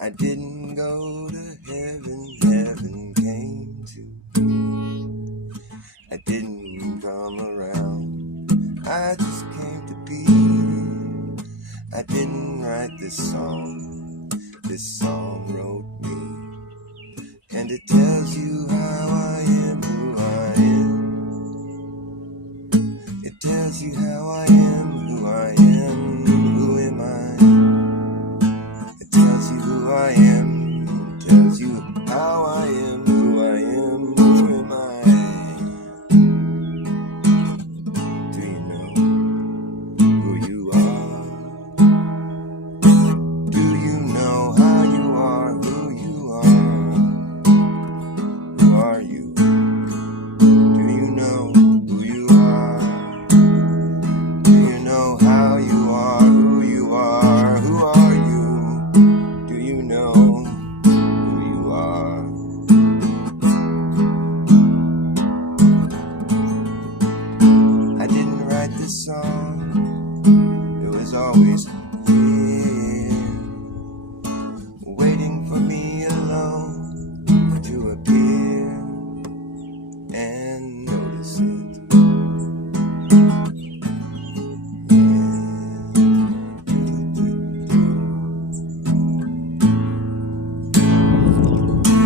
I didn't go to heaven, heaven came to me. I didn't come around, I just came to be. I didn't write this song wrote me. And it tells you how I am, who I am. It tells you how I am, who I am, who am I. It tells you who I am, tells you how I am, who I am, who am I. Do you know who you are? Do you know how you are, who you are? Who are you? Do you know who you are? Do you know how you are, who you are? Who are you? Do you know who you are? I didn't write this song, it was always here, waiting for me alone to appear and notice it.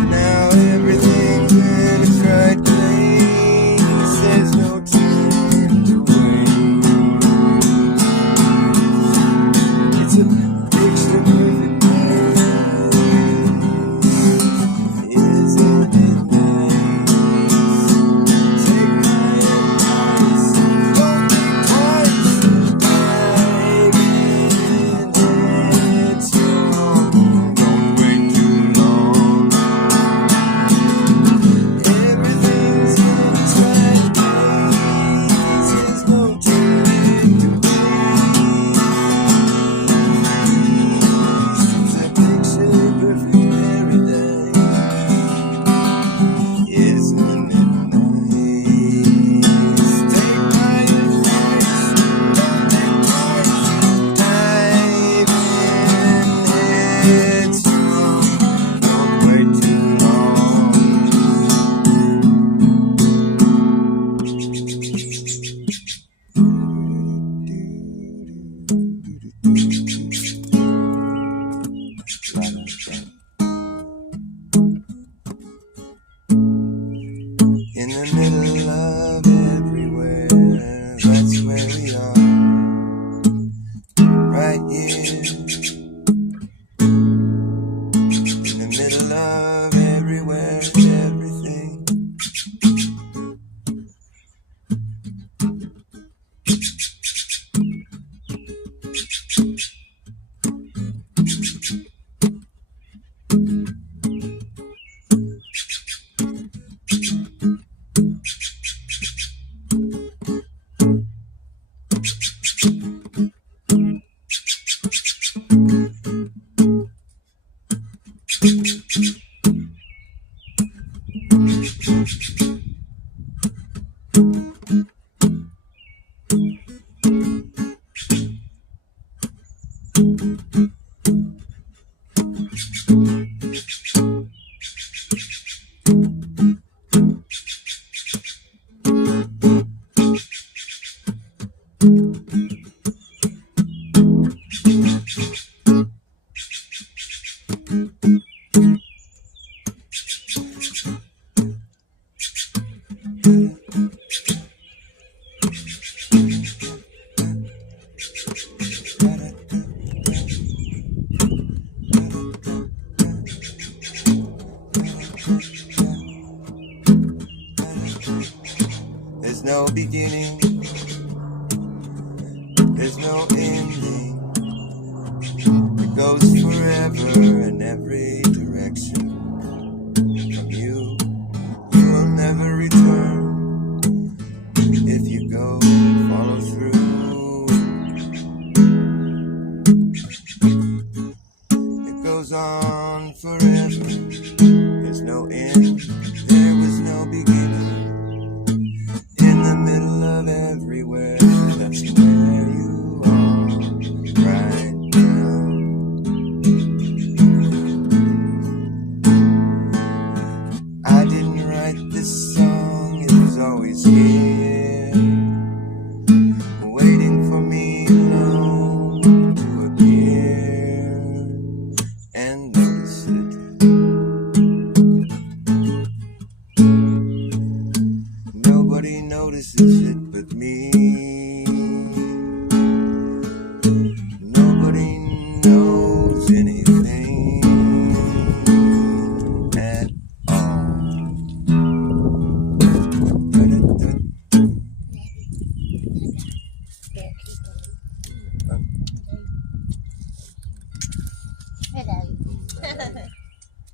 Now everything's in its right place, there's no time to wait. It's a picture perfect paradise, isn't it nice? Take my advice, don't think twice, dive in, it's wrong, don't wait too long. Everything's in its right place, there's no time to waste. It's a picture perfect paradise, isn't it nice? Take my advice, don't think twice, dive in, it's wrong, don't wait too long. In the middle of everywhere, that's where we are, right here. In the middle of everywhere, everything. beginning, there's no ending. It goes forever in every direction. From you, you will never return. If you go, follow through. It goes on forever. There's no end. There was no beginning. In the middle of everywhere, that's where you are right now. I didn't write this song, it was always here, waiting for me alone to appear and notice it. Nobody notices it but me. Nobody knows anything at all.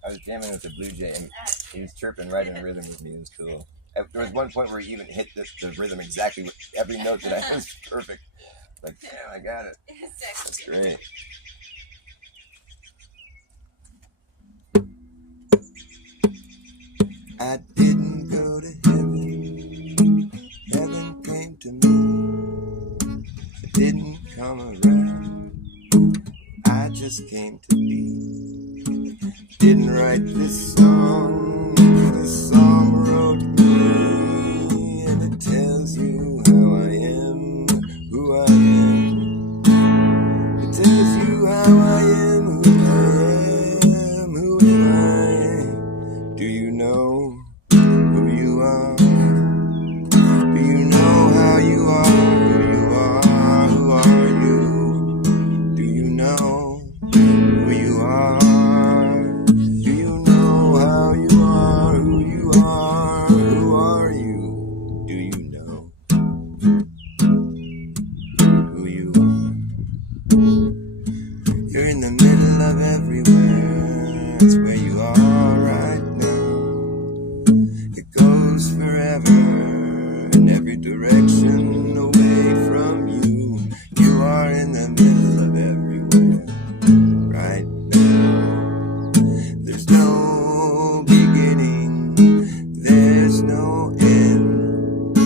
I was jamming with the Blue Jay and he was chirping right in rhythm with me. It was cool. There was one point where he even hit the rhythm exactly with every note that I was perfect. Like, damn, I got it. That's great. I didn't go to heaven. Heaven came to me. It didn't come around. I just came to be. Didn't write this song. This song wrote me, and it tells you how I am, who I am. It tells you how I am, who I am, who am I. Do you know who you are? Do you know how you are, who you are, who are you? Do you know who you are? Do you know how you are, who you are, who are you? Do you know who you are? You're in the middle of everywhere, that's where you are right now. It goes forever in every direction away from you. You are in the middle of everywhere right now. There's no beginning, there's no end.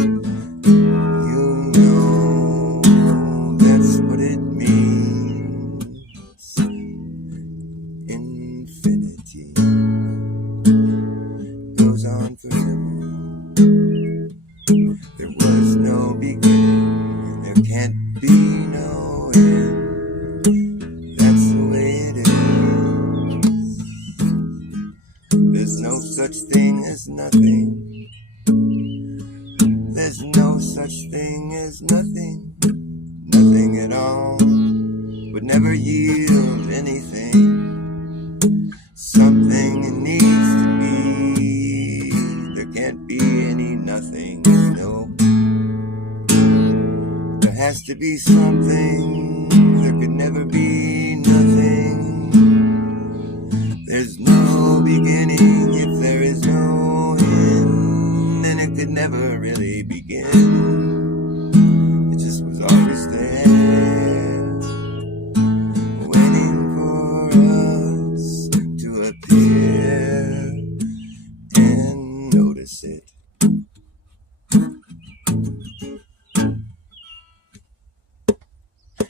You know that's what it means. Infinity goes on forever. There was no beginning, there can't be no end. That's the way it is. There's no such thing as nothing. There's no such thing as nothing. Nothing at all would never yield anything. Something needs to be. There can't be any nothing. No. There has to be something. There could never be nothing. There's no beginning if there is no end. And it could never really begin. It just was always there, waiting for us to appear and notice it.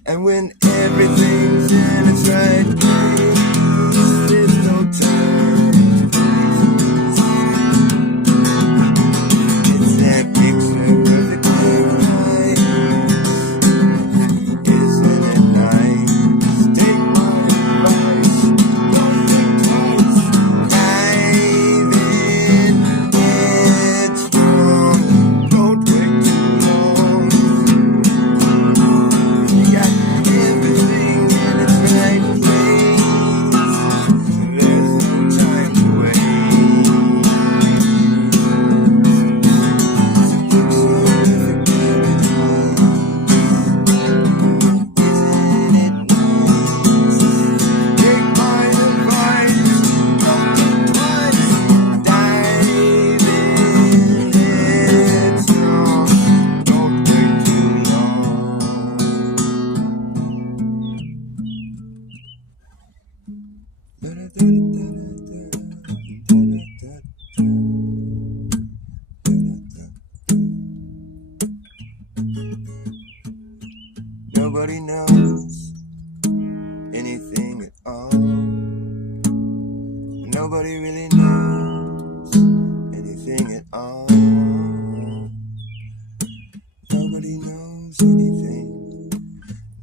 And when everything's in its right place, there's no time to freeze. It's that picture perfectly right. Isn't it nice? Take my advice, don't think twice. Dive in, get strong, don't wait too long. You got everything in its right place. Nobody knows anything at all. Nobody really knows anything at all. Nobody knows anything.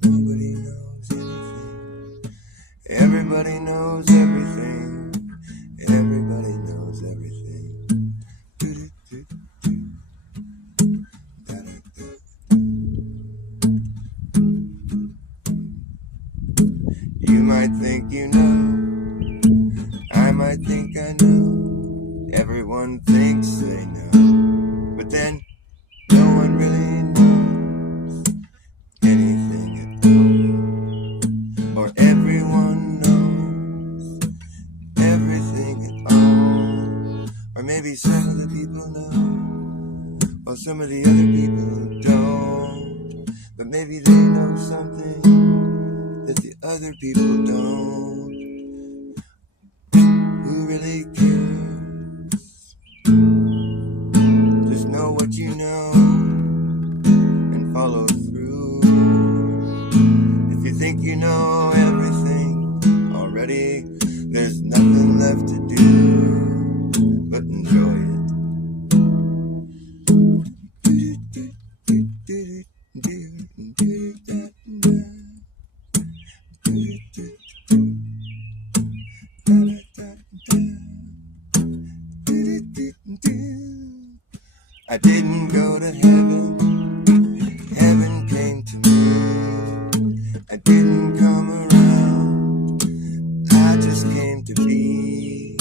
Nobody knows anything. Everybody knows everything. Everybody knows everything. You might think you know, I might think I know, everyone thinks they know, but then no one really knows anything at all, or everyone knows everything at all, or maybe some of the people know, or some of the other people don't, but maybe they know something that the other people don't. Who really cares? Just know what you know and follow through. If you think you know everything already, there's nothing left to do but enjoy it. I didn't go to heaven, heaven came to me. I didn't come around, I just came to be.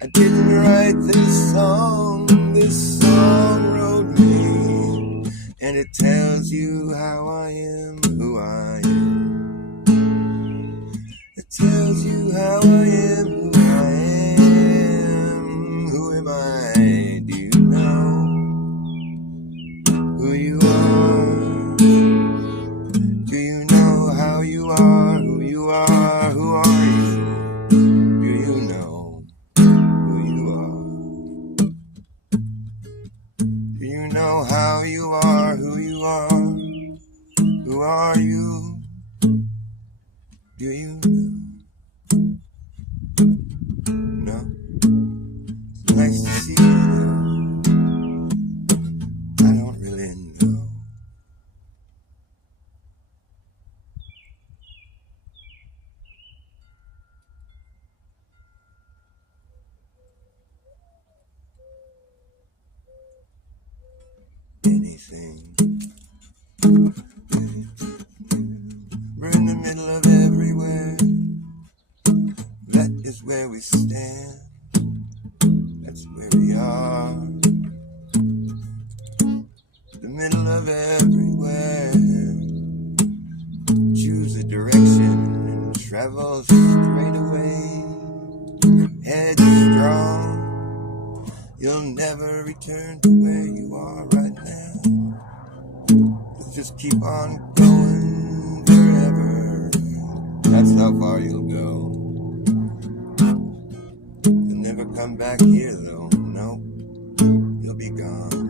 I didn't write this song wrote me. And it tells you how I am, who I am. It tells you how I am, who I am. Who am I? Do you know who you are? Do you know how you are? Who you are? Who are you? Do you know who you are? Do you know how you are? Who you are? Who are you? Do you know? No? It's nice to see you though. I don't really know. Anything. We're in the middle of everywhere. That is where we stand. That's where we are. The middle of everywhere. Choose a direction and travel straight away. Headstrong. You'll never return to where you are right now. Just keep on going forever. That's how far you'll go. You'll never come back here though. Nope. You'll be gone.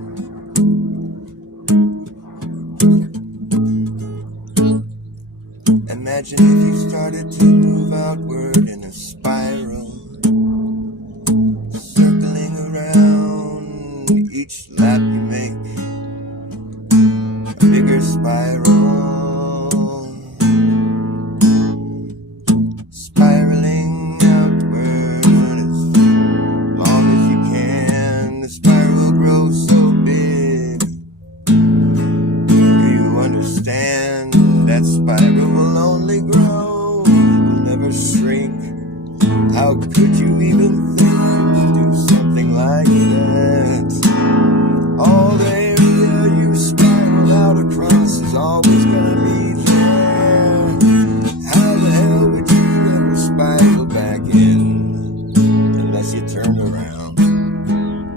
Imagine if you started to move outward in a spiral, circling around each lap you make, a bigger spiral, spiraling outward as long as you can. The spiral grows so big. Do you understand? That spiral will only grow, it will never shrink. How could you even think to do something like that? All the area you spiral out across is always gonna be there. How the hell would you ever spiral back in unless you turn around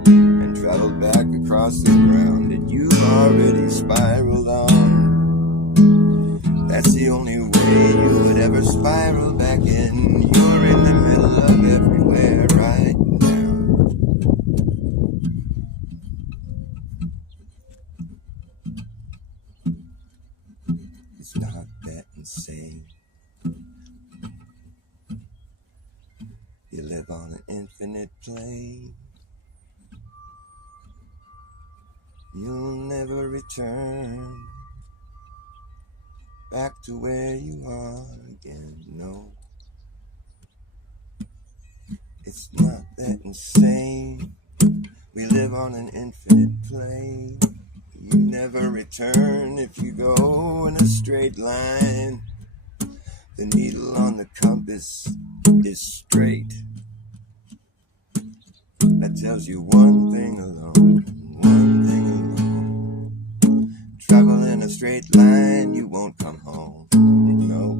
and travel back across the ground that you've already spiraled on? That's the only way you would ever spiral back in. You're in the middle of live on an infinite plane. You'll never return back to where you are again, no. It's not that insane. We live on an infinite plane. You never return if you go in a straight line. The needle on the compass is straight. That tells you one thing alone, one thing alone. Travel in a straight line, you won't come home, no.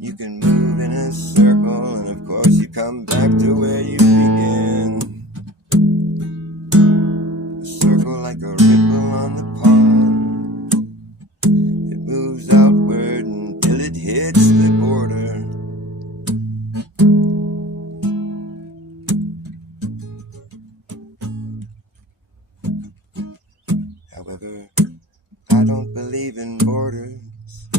You can move in a circle, and of course you come back to where you begin. A circle like a ripple on the pond. It moves outward until it hits the border. However, I don't believe in borders,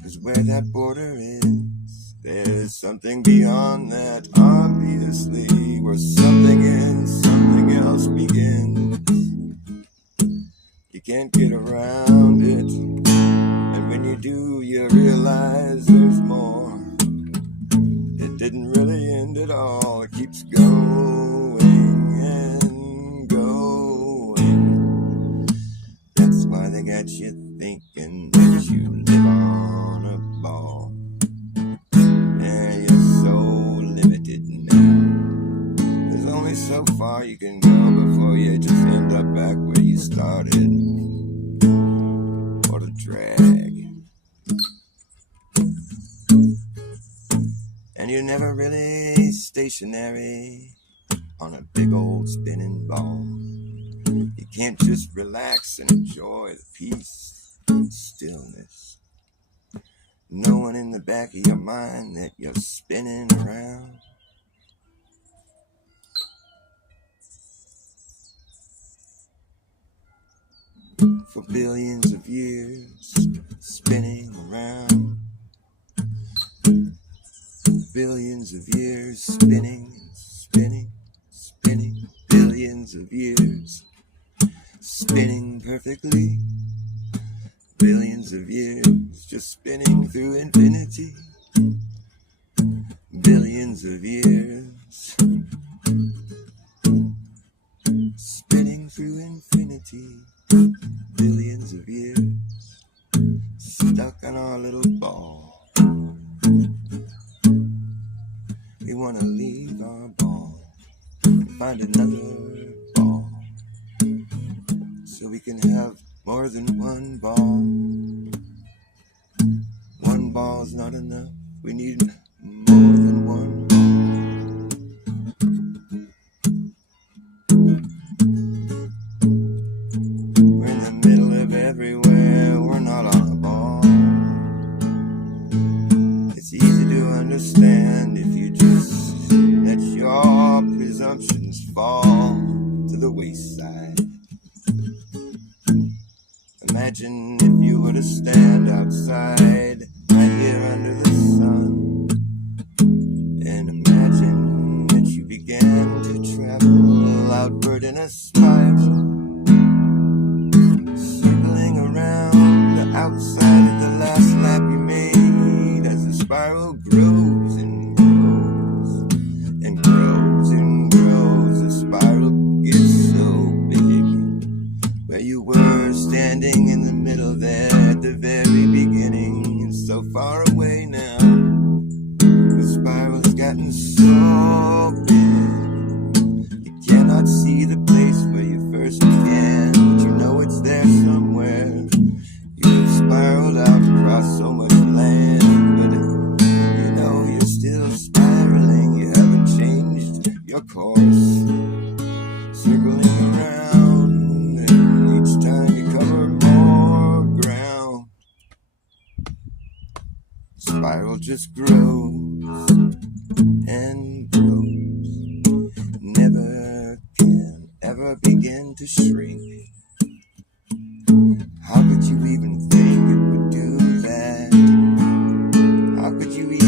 'cause where that border is, there's something beyond that, obviously, where something ends, something else begins. You can't get around it, and when you do, you realize there's more. It didn't really end at all, it keeps going and going. That's why they got you thinking that you live on a ball. Yeah, you're so limited now. There's only so far you can go before you just end up back where you started. What a drag. And you're never really stationary on a big old spinning ball. You can't just relax and enjoy the peace and stillness, knowing in the back of your mind that you're spinning around. For billions of years, spinning around. Billions of years, spinning, spinning, spinning. Billions of years, spinning perfectly. Billions of years, just spinning through infinity. Billions of years, spinning through infinity. Billions of years, stuck on our little ball. We want to leave our ball and find another ball, so we can have more than one ball. One ball's not enough, we need more than one ball. We're in the middle of everywhere, we're not on a ball. It's easy to understand if you just let your presumptions fall to the wayside. Imagine if you were to stand outside right here under the sun, and imagine that you began to travel outward in a spiral, circling around the outside of the last lap you made. As the spiral grows and grows and grows and grows, the spiral gets so big. Where you were standing in the middle there at the very beginning, and so far away now, the spiral's gotten so big. You cannot see the place where you first began, but you know it's there somewhere. You've spiraled out across so much land, but you know you're still spiraling. You haven't changed your course, circling around, and each time you cover more ground. The spiral just grows and grows, never can ever begin to shrink. How could you even think it would do that? How could you even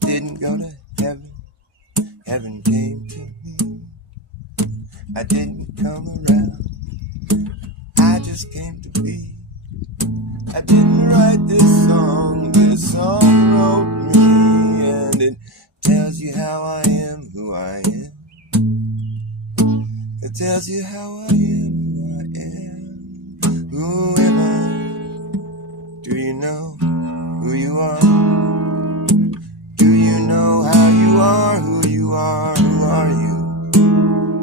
didn't go to heaven, heaven came to me. I didn't come around, I just came to be. I didn't write this song wrote me, and it tells you how I am, who I am. It tells you how I am, who I am. Who am I? Do you know who you are? Do you know how you are, who you are? Who are you?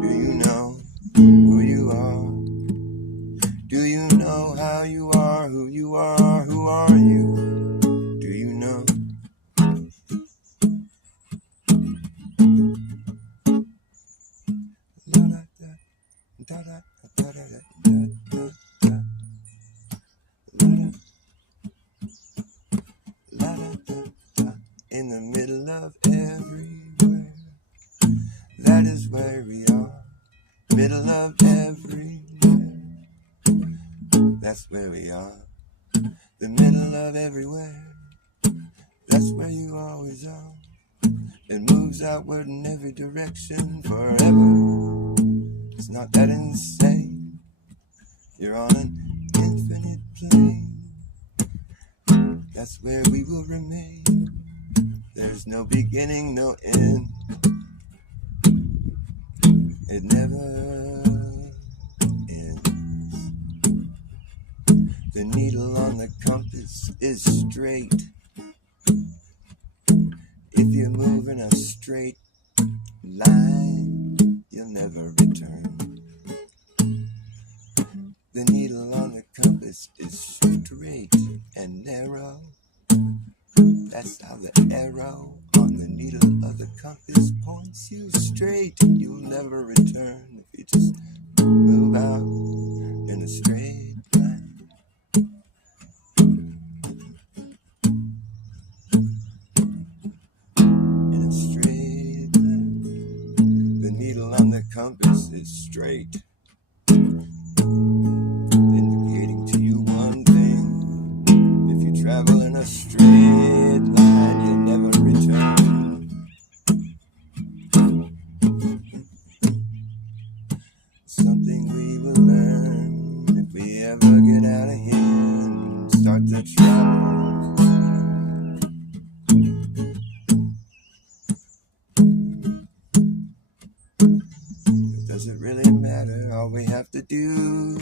Do you know who you are? Do you know how you are, who you are? Who are you? Do you know? In the middle of everywhere, that is where we are. Middle of everywhere, that's where we are. The middle of everywhere, that's where you always are. It moves outward in every direction forever. It's not that insane. You're on an infinite plane. That's where we will remain. There's no beginning, no end. It never ends. The needle on the compass is straight. If you move in a straight line, you'll never return. The needle on the compass is straight and narrow. That's how the arrow on the needle of the compass points you straight. You'll never return if you just move out in a straight line. In a straight line. The needle on the compass is straight, indicating to you one thing: if you travel in a straight line, you'll never return. Something we will learn if we ever get out of here and start to travel. Does it really matter? All we have to do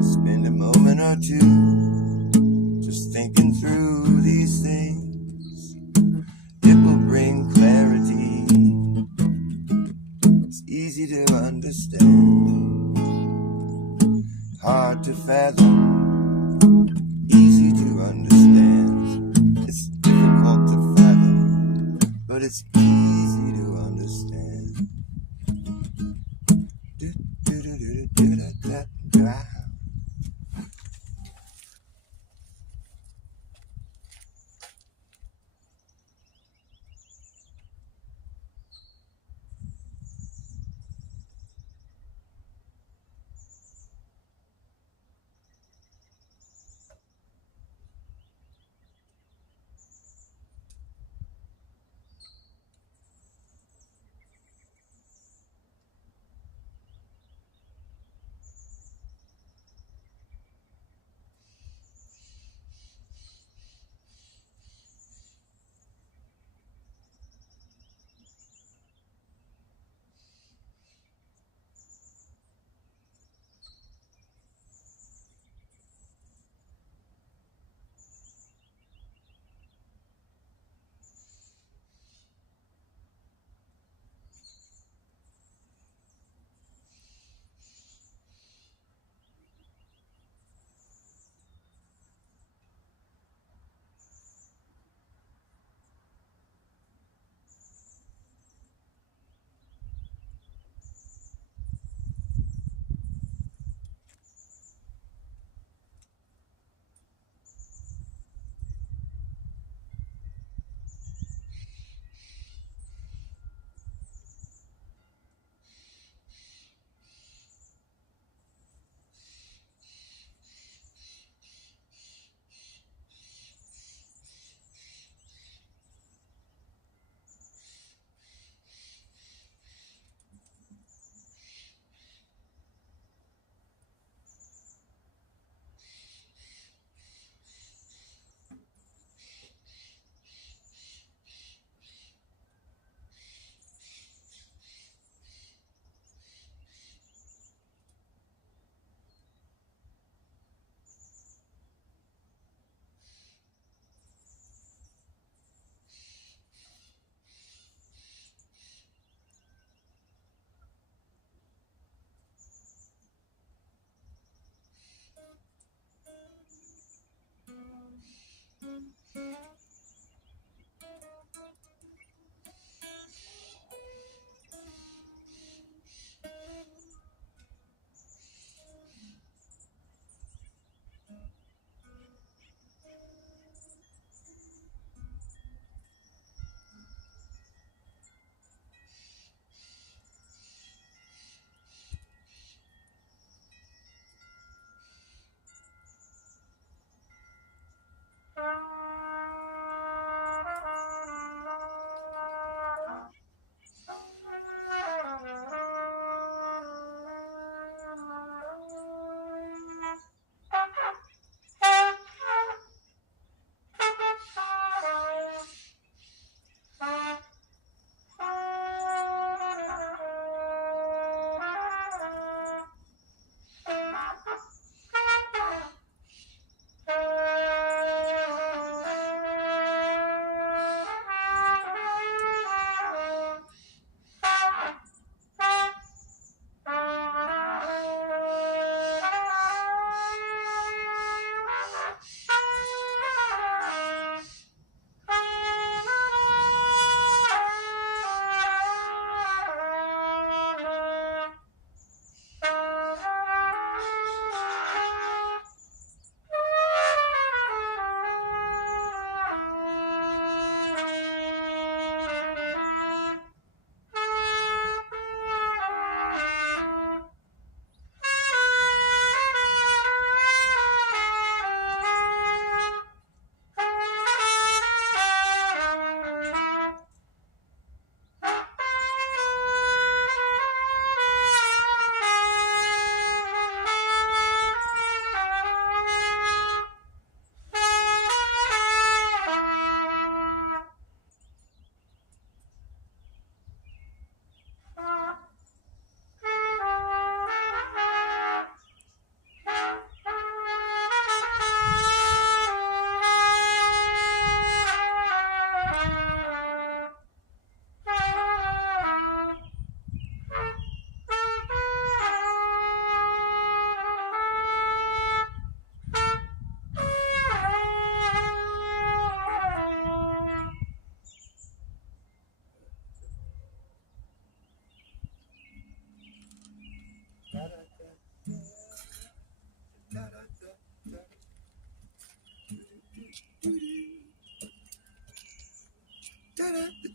is spend a moment or two just thinking through these things. It will bring clarity. It's easy to understand, hard to fathom, easy to understand. It's difficult to fathom, but it's easy to understand.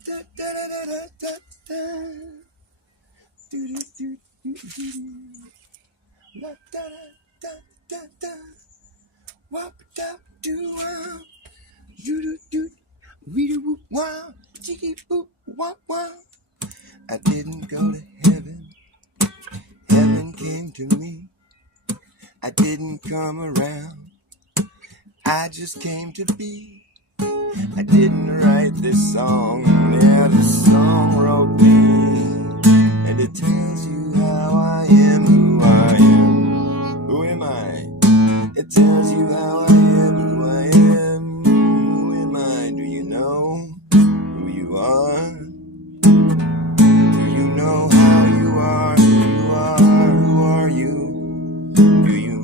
da da da da da da da. Do do do do do. La da da da da. Wop da do wow. Do do do. Wee do wow. Chicky boop wow wow. I didn't go to heaven. Heaven came to me. I didn't come around. I just came to be. I didn't write this song. Yeah, this song wrote me. And it tells you how I am, who I am. Who am I? It tells you how I am, who I am. Who am I? Do you know who you are? Do you know how you are? Who you are? Who are you? Do you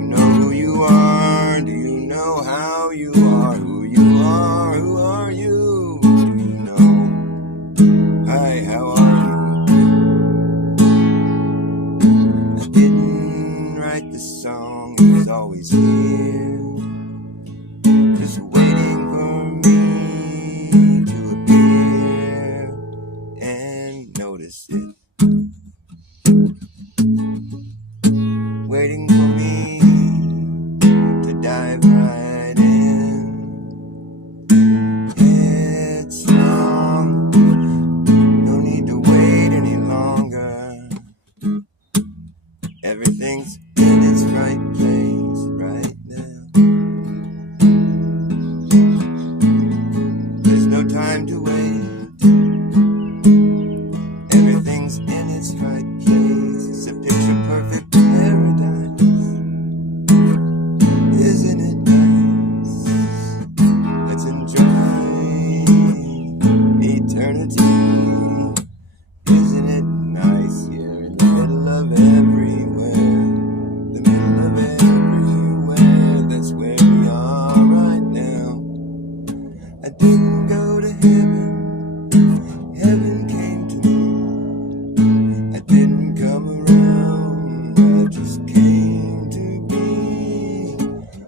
know who you are? Do you know how you are? Who you are? Who are you? Do you know? Hi, how are you? I didn't write the song, it was always here, just waiting for me to appear and notice it. Waiting for me to dive right in. It's long, no need to wait any longer. Everything's in its right place right now. There's no time to wait. Everything's in its right place. It's a picture perfect paradise. Isn't it nice? Let's enjoy eternity. Isn't it nice here in the middle of everywhere? The middle of everywhere. That's where we are right now. I didn't go to heaven. Heaven came to me. I didn't come around. I just came to be.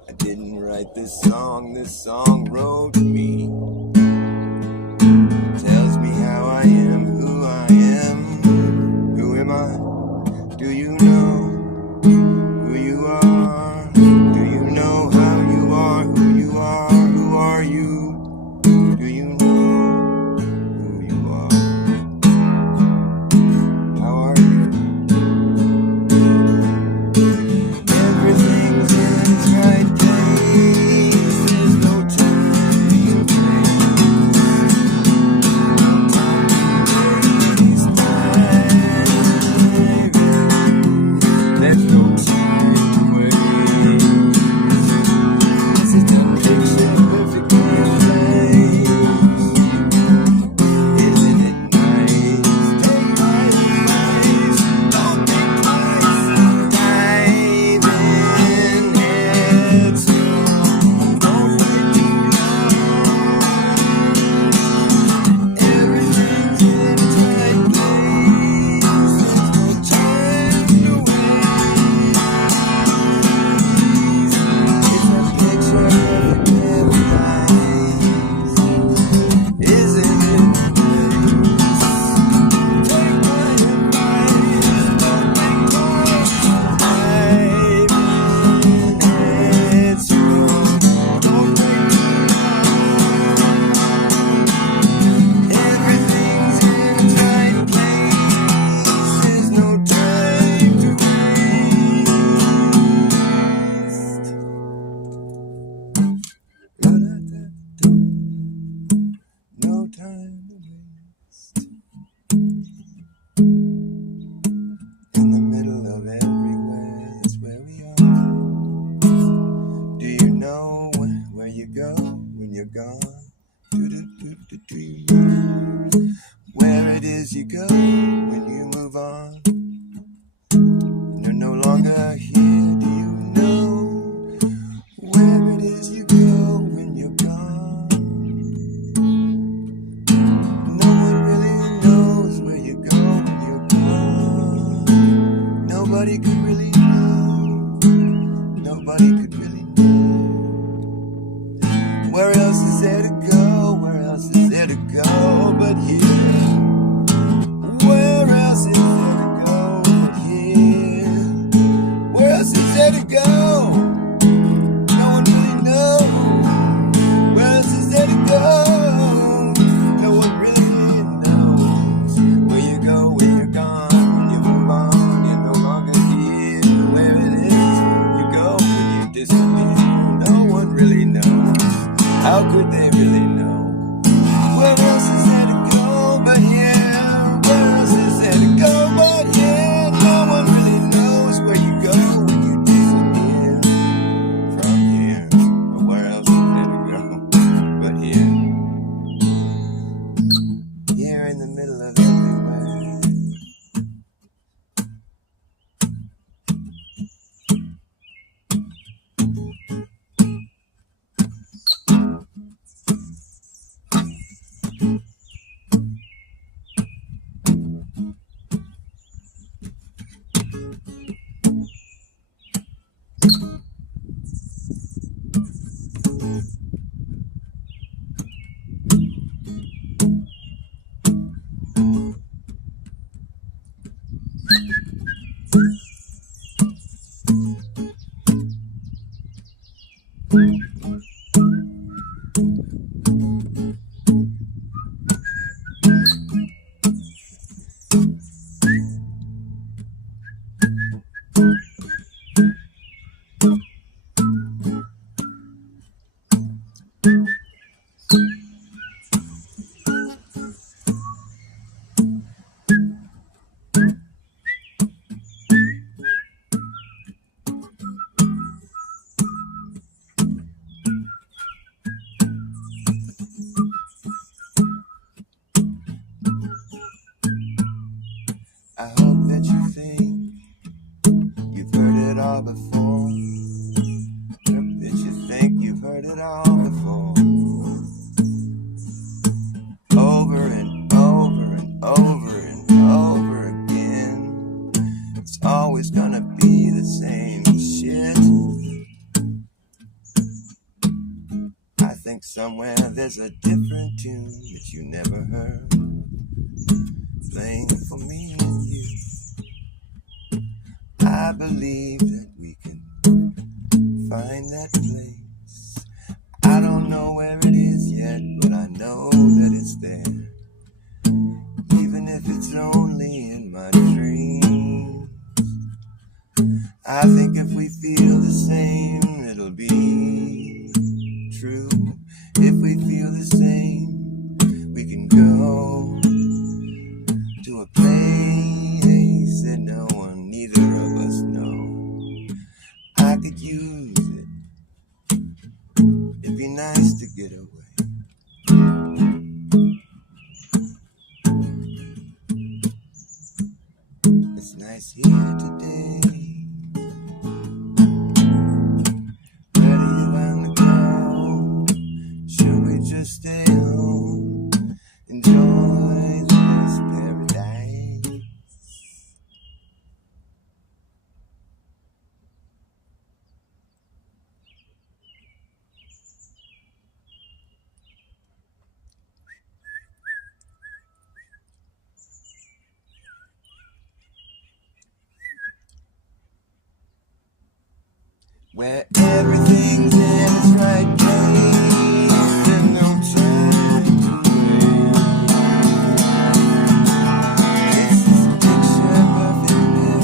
I didn't write this song wrote me. Tells me how I am, who I am. Who am I? Do you know who you are? Do you know how you are? Who you are? Who are you? Do you know who you are? How are you? Everything's in its right place. There's no time to waste. No time to waste time. There's no time to waste. This is the picture perfect paradise. Isn't it nice? Take my advice. Don't think twice. Dive in headstrong. Don't wait too long. Everything's in its right place. There's no time to waste. It's a picture perfect paradise. Isn't it nice? Take my advice. Don't think twice. Dive in headstrong. Don't wait too long. Everything's in its right place. There's no time to waste. La-da-da-da. No time to waste. In the middle of everywhere, that's where we are. Do you know where you go when you're gone? Do you know where it is you go when you move on? And you're no longer here. Do you know where it is you go when you're gone? No one really knows where you go when you're gone. Nobody could really know. Nobody could really know. Where else is there to go? Where else I hope that you think you've heard it all before. Hope that you think you've heard it all before. Over and over and over and over again. It's always gonna be the same shit. I think somewhere there's a different tune that you never heard, playing for me and you. I believe that we can find that place. I don't know where it is yet, but I know that it's there. Even if it's only in my dreams. I think if we feel the same, it'll be true. If we feel the same, we can go to a place that no one, neither of us know. I could use it. It'd be nice to get away. It's nice here today. Where do you want to go? Should we just stay home? Enjoy this paradise. Where everything's in its right place and no time to wait. It's this picture perfect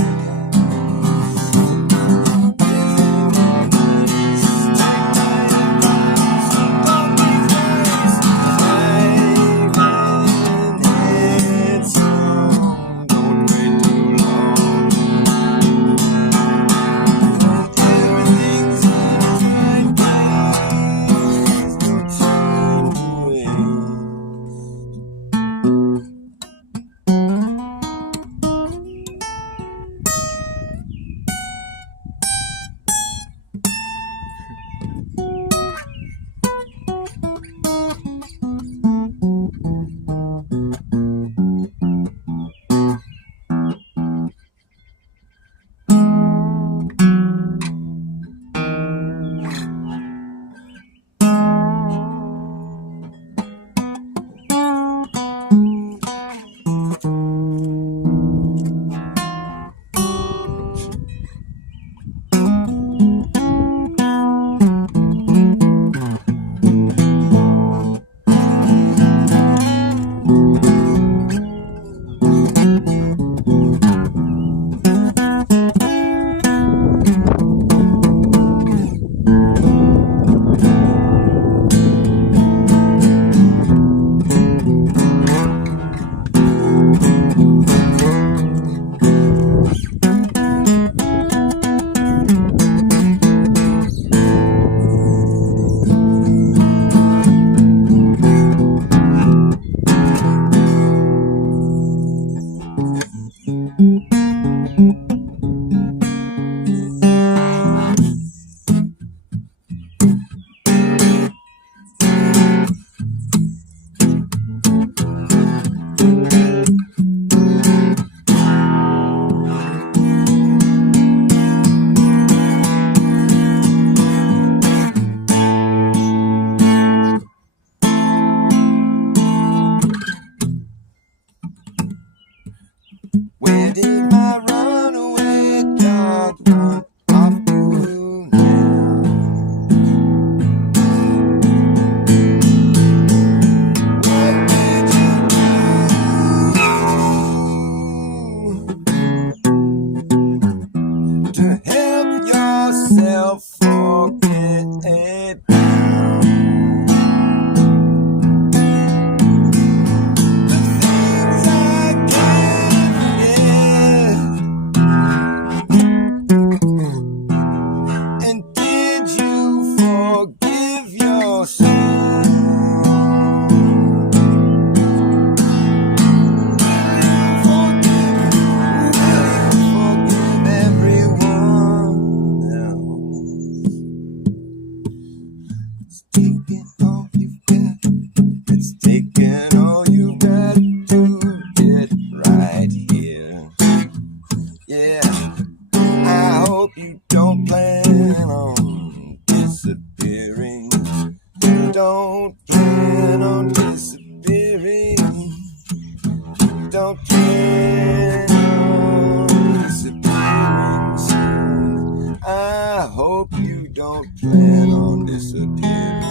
don't plan on disappearing soon. I hope you don't plan on disappearing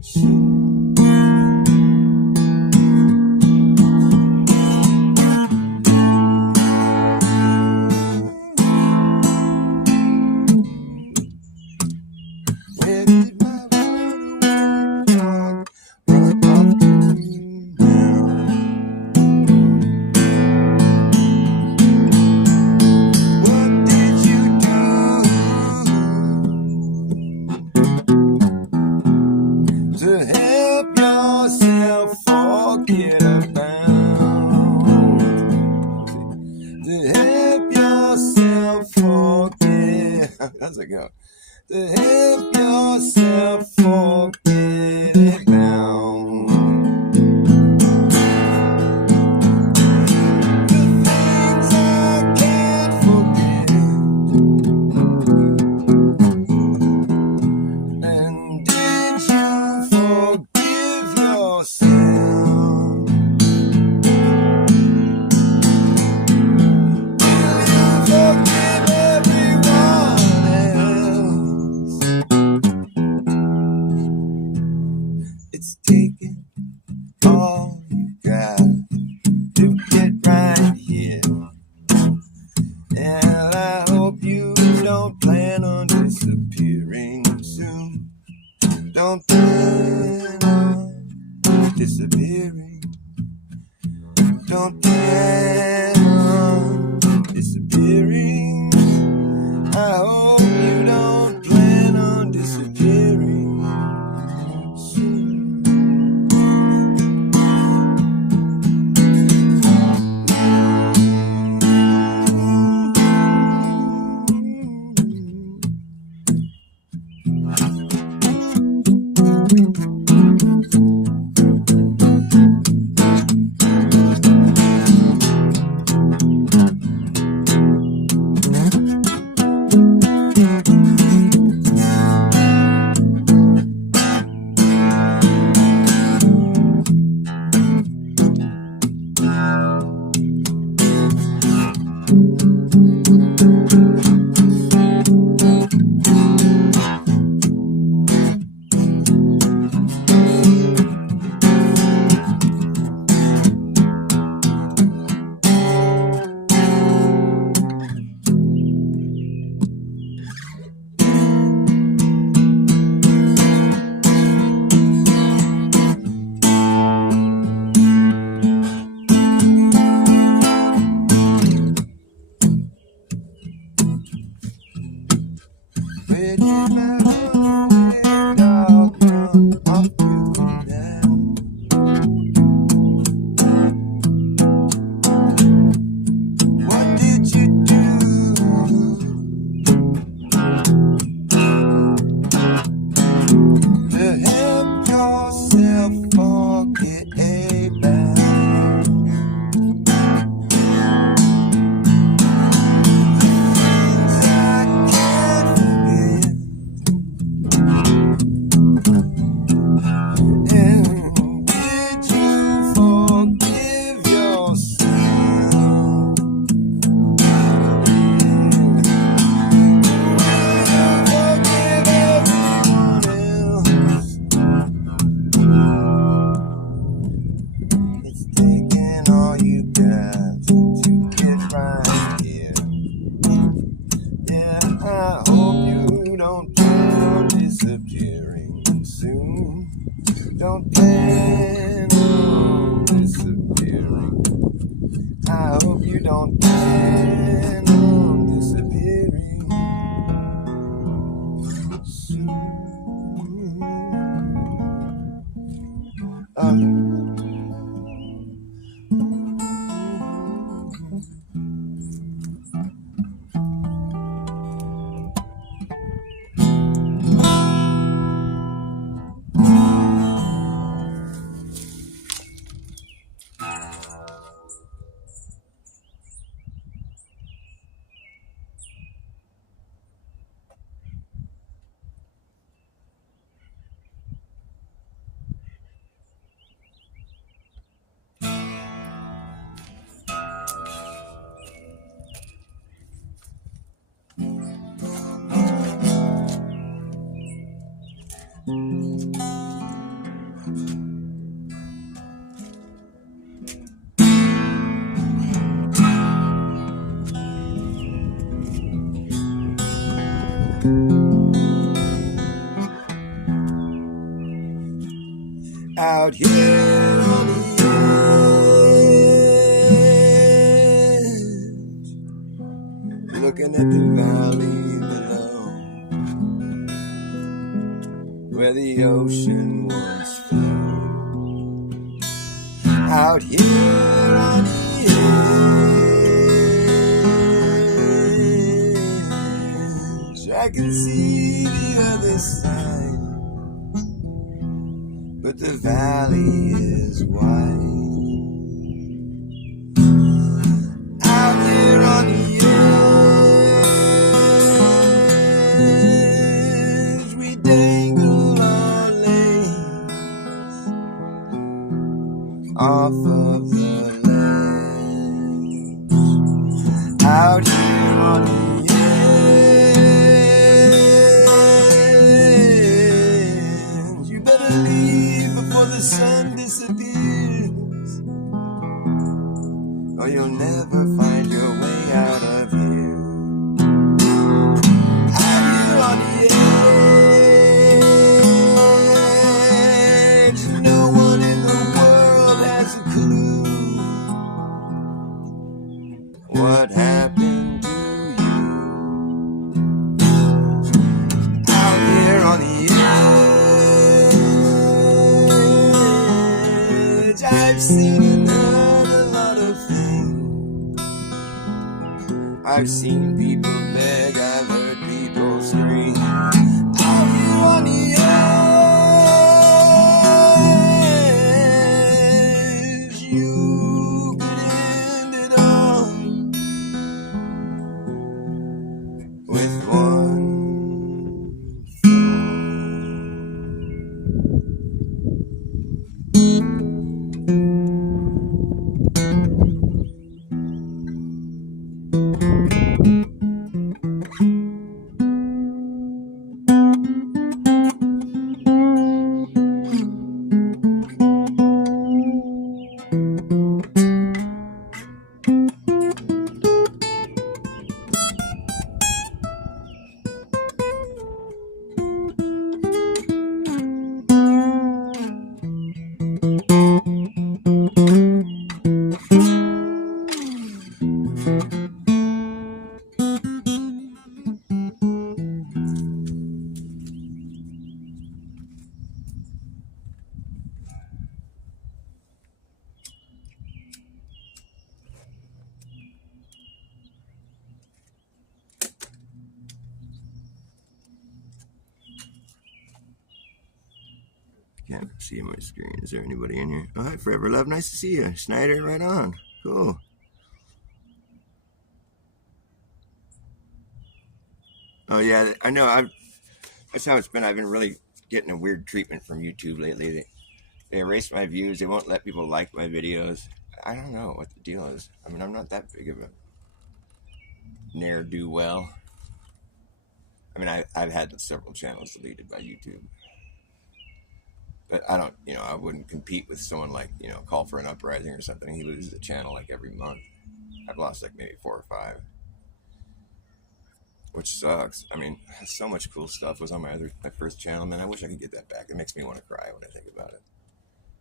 soon. Where did my runaway dog run off to now? What did you do to help yourself forget about? To help yourself forget. How's it go? To help yourself forget it now. The things I can't forget. And did you forgive yourself? Will you forgive everyone else? It's taking all you got to get right here. And I hope you don't plan on disappearing soon. Don't plan on disappearing. Don't plan on disappearing. I hope you don't plan on disappearing soon. Where did my runaway dog run off to now? What did you do to help yourself forget about? Things I can't forget. And did you forgive yourself? Forgive everyone else. It's taking all you got to get right here. Yeah, I hope you don't plan on disappearing soon. Don't plan on disappearing. I hope you don't plan on disappearing soon. Out here on the edge, looking at the valley below, where the ocean once flowed. Out here on the edge, I can see the other side, but the valley is wide. Out here on the edge, we dangle our legs off of the ledge. Out here on the edge, you better leave before the sun disappears, or you'll never find your way out of here. Out here on the edge, no one in the world has a clue what happened to you. Out here on the edge, I've seen and heard a lot of things. I've seen people beg, I've heard people scream. Out here on the edge, you could end it all with one can't see my screen. Is there anybody in here? Oh, hi, Forever Love. Nice to see you. Snyder, right on. Cool. Oh, yeah, I know. That's how it's been. I've been really getting a weird treatment from YouTube lately. They erase my views. They won't let people like my videos. I don't know what the deal is. I mean, I'm not that big of a ne'er-do-well. I mean, I've had several channels deleted by YouTube. But I don't, I wouldn't compete with someone like, Call for an Uprising or something. He loses a channel like every month. I've lost like maybe 4 or 5. Which sucks. I mean, so much cool stuff was on my first channel, man. I wish I could get that back. It makes me want to cry when I think about it.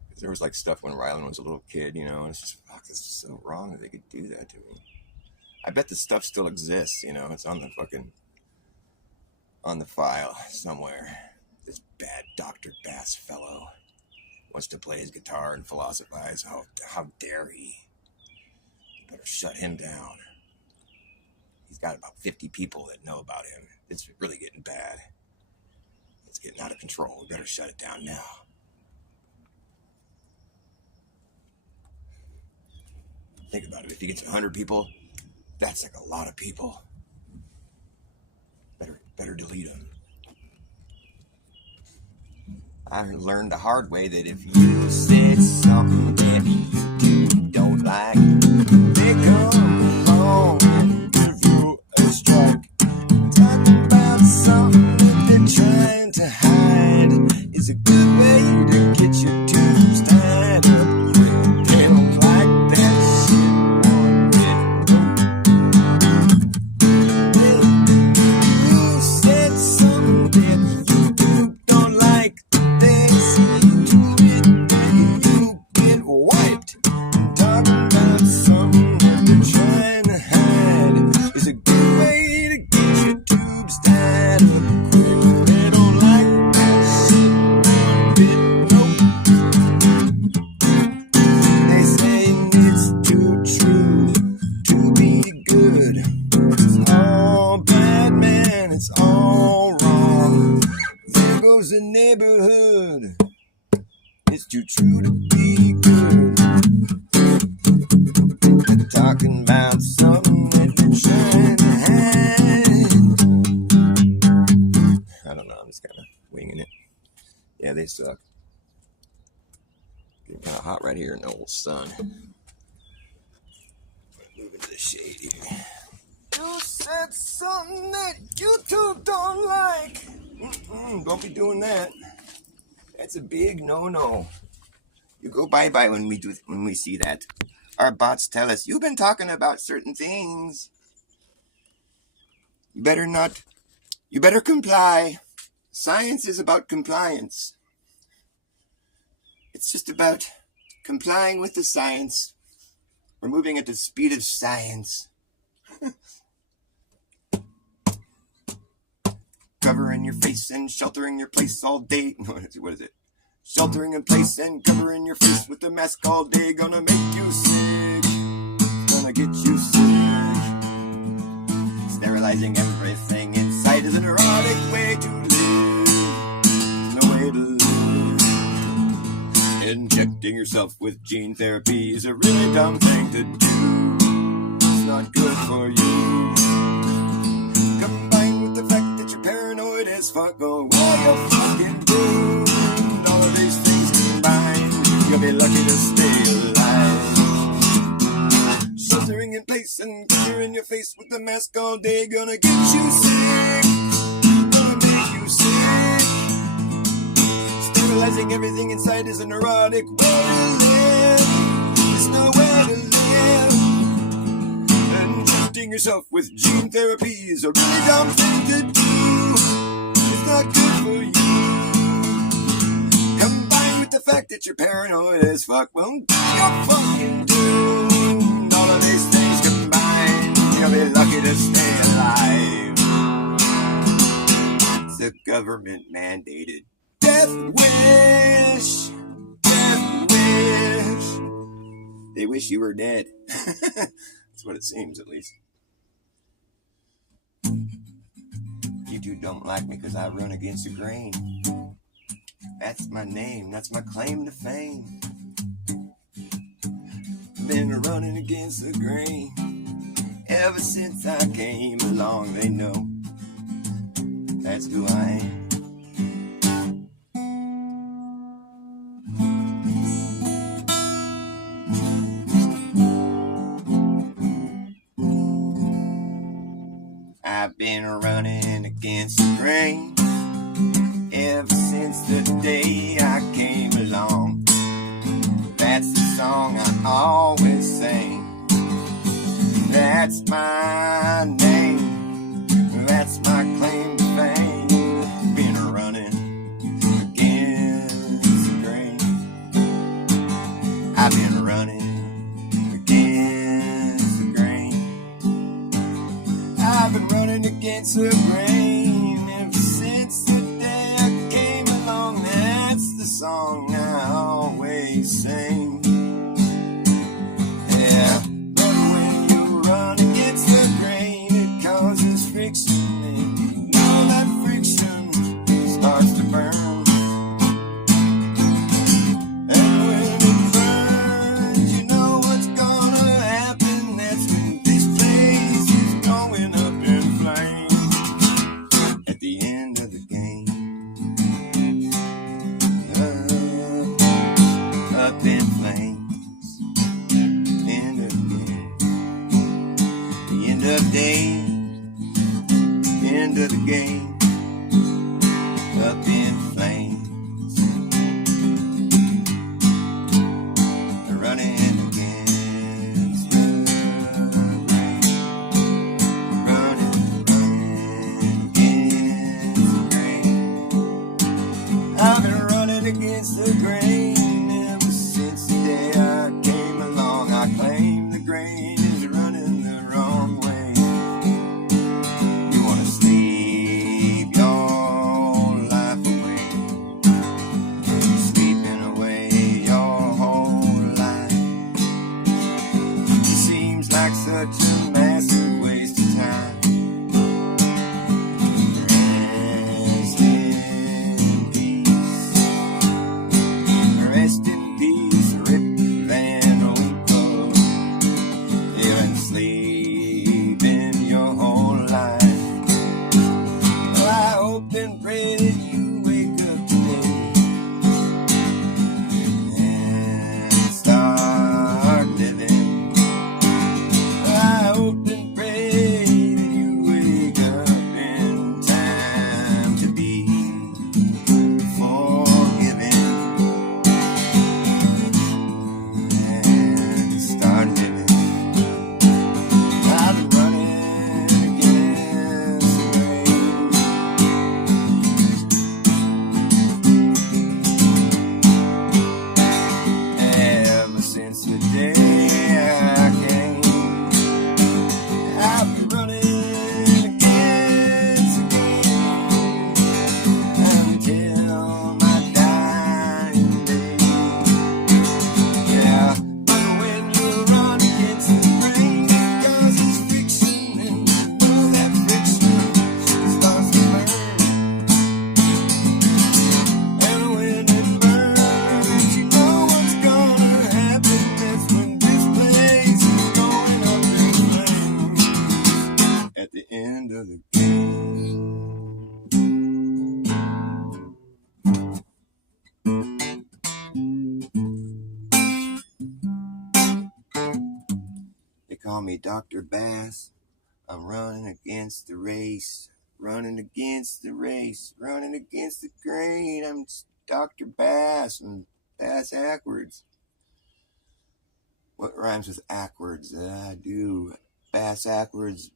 Because there was like stuff when Rylan was a little kid, and it's just, fuck, this is so wrong that they could do that to me. I bet the stuff still exists, it's on the file somewhere. This bad Dr. Bass fellow wants to play his guitar and philosophize. Oh, how dare he? You better shut him down. He's got about 50 people that know about him. It's really getting bad. It's getting out of control. We better shut it down now. Think about it. If he gets 100 people, that's like a lot of people. Better delete them. I learned the hard way that if you said something that you don't like, they come along and give you a strike. Talk about something that they're trying to hide is a good way to get your tubes tied up. They don't like that shit one bit. You said 'cause the neighborhood is too true to be good. They're talking about something they've been trying to hide. I don't know, I'm just kind of winging it. Yeah, they suck. Getting kind of hot right here in the old sun. Move into the shade here. You said something that YouTube don't like. Don't be doing that. That's a big no-no. You go bye-bye when we see that. Our bots tell us, you've been talking about certain things. You better comply. Science is about compliance. It's just about complying with the science. We're moving at the speed of science. Covering your face and sheltering your place all day. What is it? Sheltering in place and covering your face with a mask all day. Gonna make you sick. Gonna get you sick. Sterilizing everything inside is an erotic way to live. No way to live. Injecting yourself with gene therapy is a really dumb thing to do. It's not good for you. Combined with the fact that you're paranoid as fuck, oh, what you fucking do? All of these things combined, you'll be lucky to stay alive. Sheltering in place and covering your face with the mask all day, gonna get you sick. Gonna make you sick. Sterilizing everything inside is a neurotic way to live. It's no way to live. Injecting yourself with gene therapy is a really dumb thing to do. It's not good for you. Combined with the fact that you're paranoid as fuck, well, you're fucking doomed. All of these things combined, you'll be lucky to stay alive. It's a government mandated death wish. Death wish. They wish you were dead. That's what it seems, at least. You two don't like me because I run against the grain. That's my name. That's my claim to fame. Been running against the grain ever since I came along. They know that's who I am. I've been running against the grain ever since the day I came along. That's the song I always sing. That's my name. That's my claim to fame. Been running against the grain. I've been running against the grain. I've been running against the grain ever since the day I came along. That's the song I always sing. Yeah, but when you run against the grain, it causes friction, and all that friction starts to burn. And when it burns, you know what's gonna happen. That's when this place is going up in flames. At the end of the game, up in flames. End of the game. The end of the day. End of the game. Up in flames. Running against the grain. Running against the grain. I've been running against the grain ever since the day I came along. I claim the grain is running the wrong way. You wanna sleep your life away, sleeping away your whole life. It seems like such a massive waste of time. Rest in peace. call me Dr. Bass. I'm running against the race, running against the race, running against the grain. I'm Dr. Bass and Bass Ackwards. What rhymes with Ackwards? I do Bass Ackwards.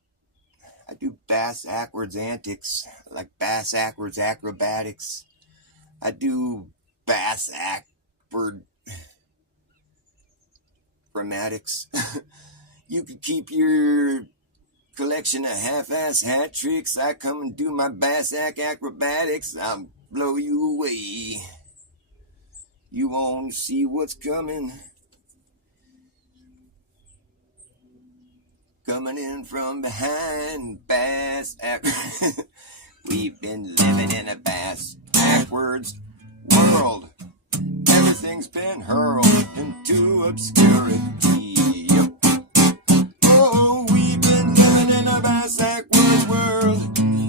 I do Bass Ackwards antics, like Bass Ackwards acrobatics. I do Bass Ackward grammatics. You could keep your collection of half-ass hat tricks. I come and do my Bass acrobatics. I'll blow you away. You won't see what's coming. Coming in from behind, Bass Ackwards. We've been living in a Bass Ackwards world. Everything's been hurled into obscurity. Oh, we've been living in a Bass Ackwards world.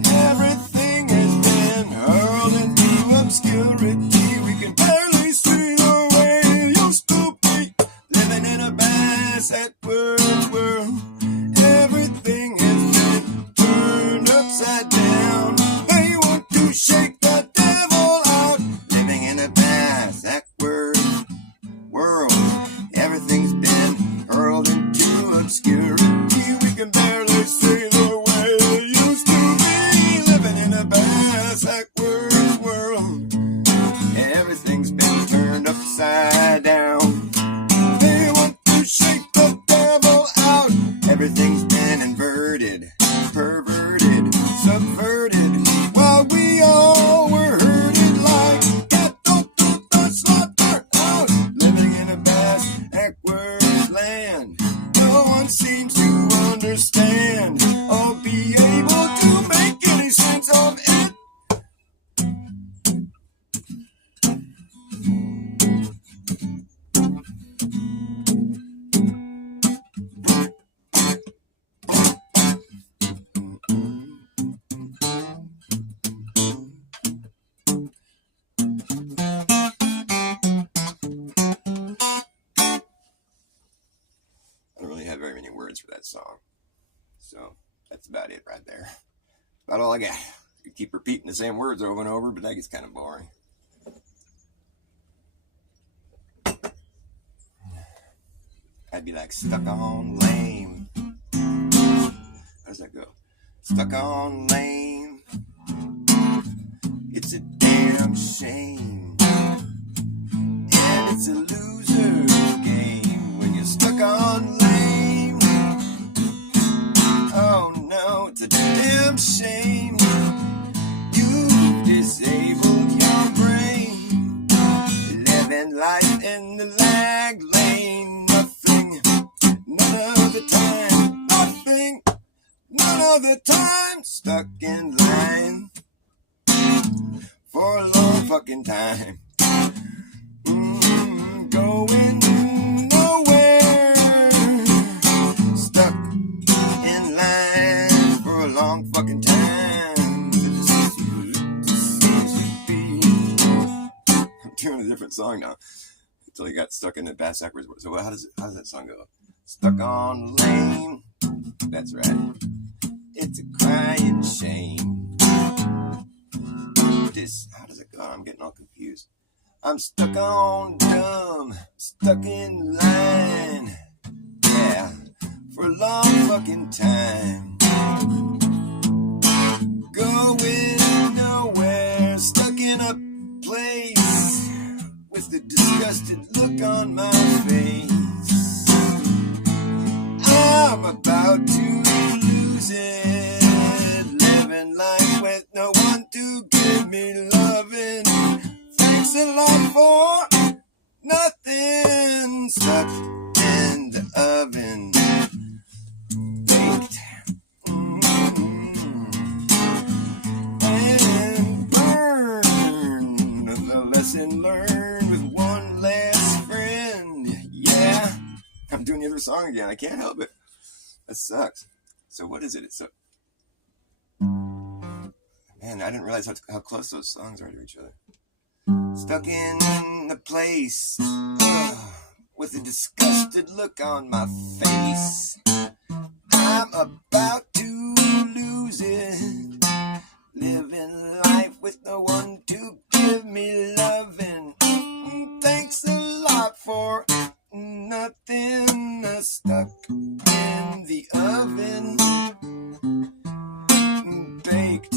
Everything has been hurled into obscurity. We can barely see the way it used to be. Living in a Bass Ackwards world. Everything has been turned upside down. They want to shake the devil out. Living in a Bass Ackwards world. Everything's been hurled into obscurity. We can barely see the way it used to be. Living in a Bass Ackwards world. Everything's been turned upside down. They want to shake the devil out. Everything's been inverted, perverted, subverted, while we all were herded like cattle to the slaughterhouse. Living in a Bass Ackwards land. No one seems to understand or be able to make any sense of it. I don't really have very many words for that song. So that's about it right there. About all I got. You keep repeating the same words over and over, but that gets kind of boring. I'd be like, stuck on lame. How does that go? Stuck on lame. It's a damn shame. And it's a loser's game when you're stuck on lame. Oh no, it's a damn shame. You've disabled your brain. Living life in the lag lane. Nothing, none of the time. Nothing, none of the time. Stuck in line for a long fucking time. Going nowhere. Stuck in line for a long fucking time. I'm doing a different song now. Until he got stuck in the Bass Ackwards word. So how does that song go? Stuck on lane. That's right. It's a crying shame. How does it go? I'm getting all confused. I'm stuck on dumb, stuck in line, yeah, for a long fucking time. Going nowhere, stuck in a place with the disgusted look on my face. I'm about to lose it, living life with no one to give me loving. Thanks a lot for nothing. Stuck in the oven, baked and burned. The lesson learned with one last friend. Yeah, I'm doing the other song again. I can't help it. That sucks. So what is it? It's so... Man, I didn't realize how close those songs are to each other. Stuck in the place with a disgusted look on my face. oven, baked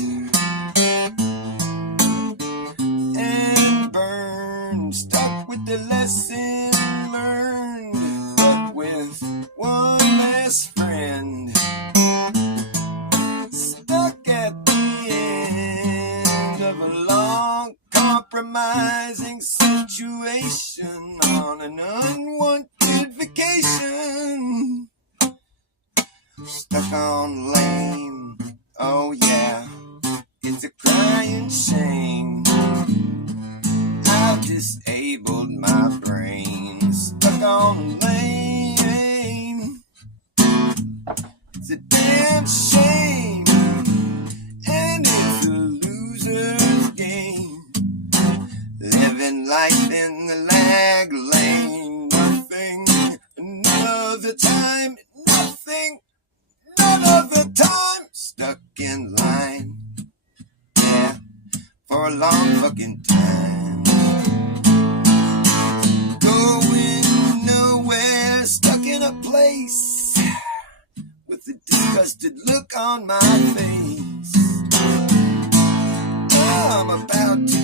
and burned, stuck with the lesson learned, but with one less friend, stuck at the end of a long compromising situation on an unwanted vacation. Stuck on lame, oh yeah, it's a crying shame. I've disabled my brain. Stuck on lame, it's a damn shame, and it's a loser's game. Living life in the lag lane, nothing another time, nothing none of the time. Stuck in line, yeah, for a long fucking time. Going nowhere, stuck in a place with a disgusted look on my face. I'm about to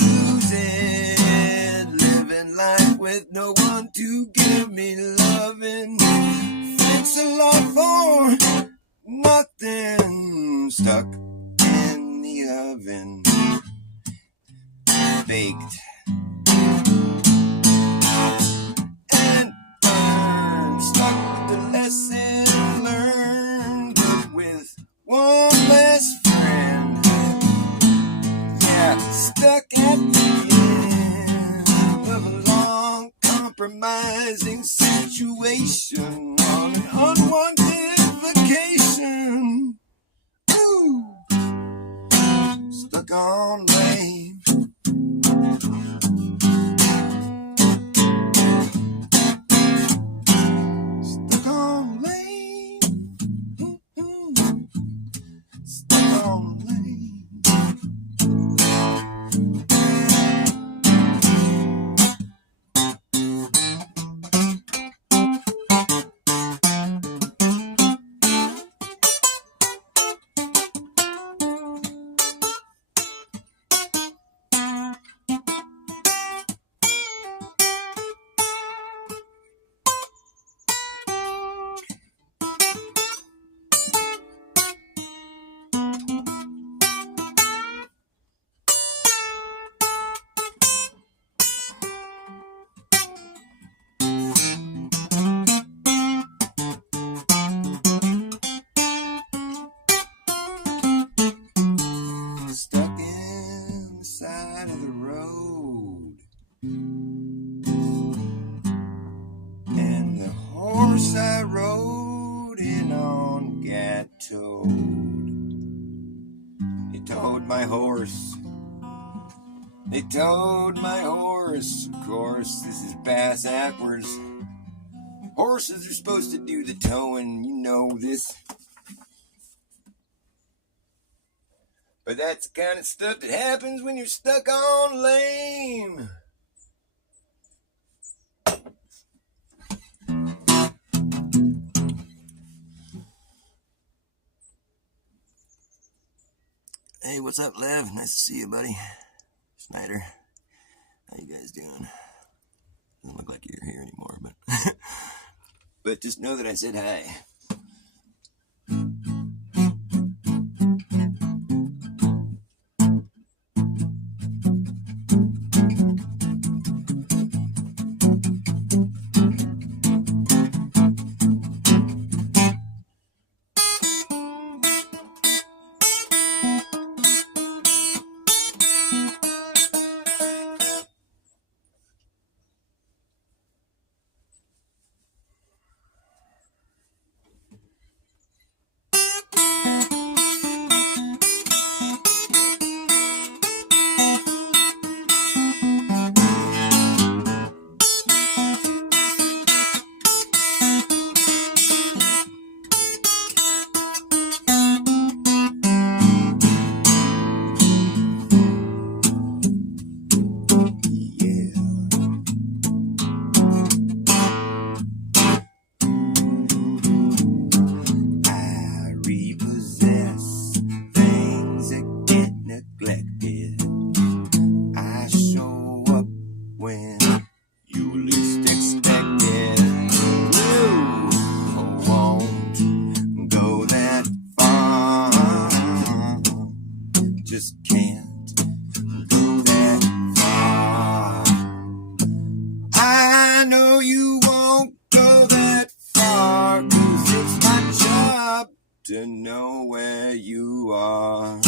lose it, living life with no one to give me loving. Thanks a lot for nothing. Stuck in the oven, baked and burned, stuck with the lesson learned, but with one less friend. Yeah, stuck at the end of a long compromising situation on an unwanted vacation. Ooh, stuck on lame. Stuck on lame. Stuck on lame. Stuck in the side of the road, and the horse I rode in on got towed. They towed my horse. They towed my horse. Of course, this is bass backwards. Horses are supposed to do the towing, you know this. But that's the kind of stuff that happens when you're stuck on lame. Hey, what's up, Lev? Nice to see you, buddy. Snyder, how you guys doing? Doesn't look like you're here anymore, but but just know that I said hi. to know where you are.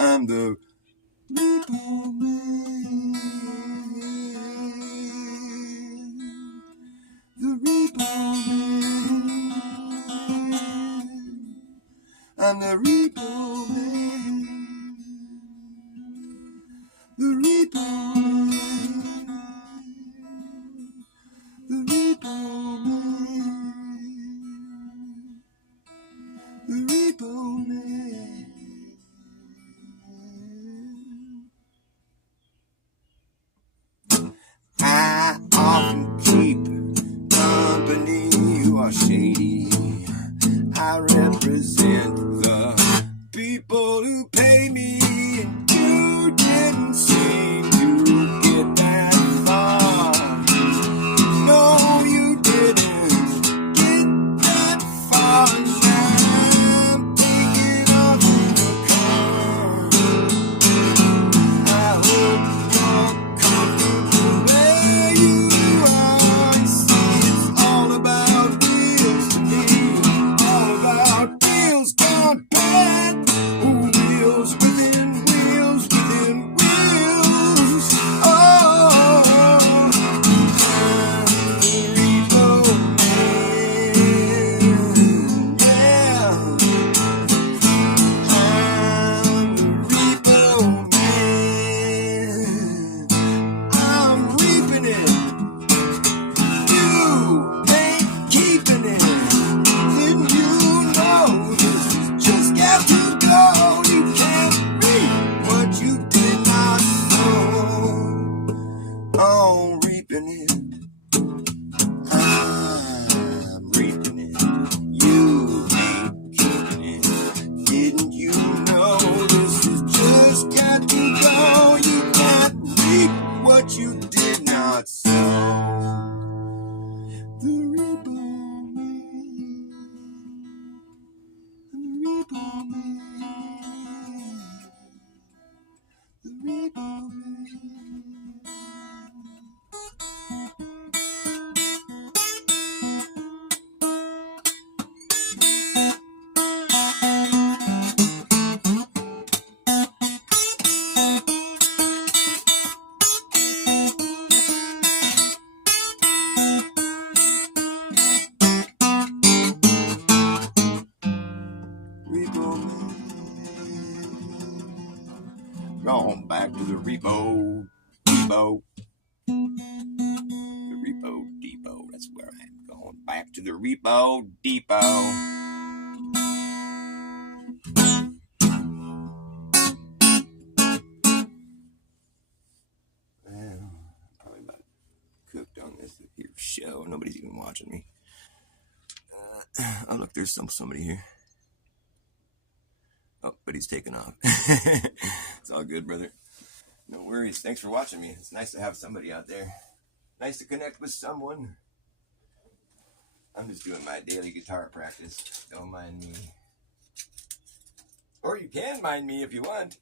I'm the Repo Man. The Repo Man. I'm the Repo Man. The Repo Man. The Repo Man. The Repo Man. I often keep company who are shady. I represent the people who pay me, and you didn't seem to get that far. No, you didn't get that far. Now I'm taking off in the car. I hope you're comfortable where you are. See, it's all about wheels to me. All about wheels gone bad. Ooh, wheels within wheels within wheels. Oh, I'm the Repo Man. Yeah. I'm the Repo Man. I'm reaping it. You ain't keeping it. Then you know this is just got to go. You can't reap what you did not sow. I'm reaping it. I'm reaping it. You ain't keeping it. Didn't you know this is just got to go? You can't reap what you did not sow. The Repo Man. The Repo Man. The Repo Man. Repo Man. Going back to the Repo Depot. The Repo Depot. That's where I'm going. Back to the Repo Depot. Well, I'm probably about cooked on this here show. Nobody's even watching me. Oh, look, there's somebody here. Oh, but he's taken off. It's all good, brother. No worries. Thanks for watching me. It's nice to have somebody out there. Nice to connect with someone. I'm just doing my daily guitar practice. Don't mind me. Or you can mind me if you want.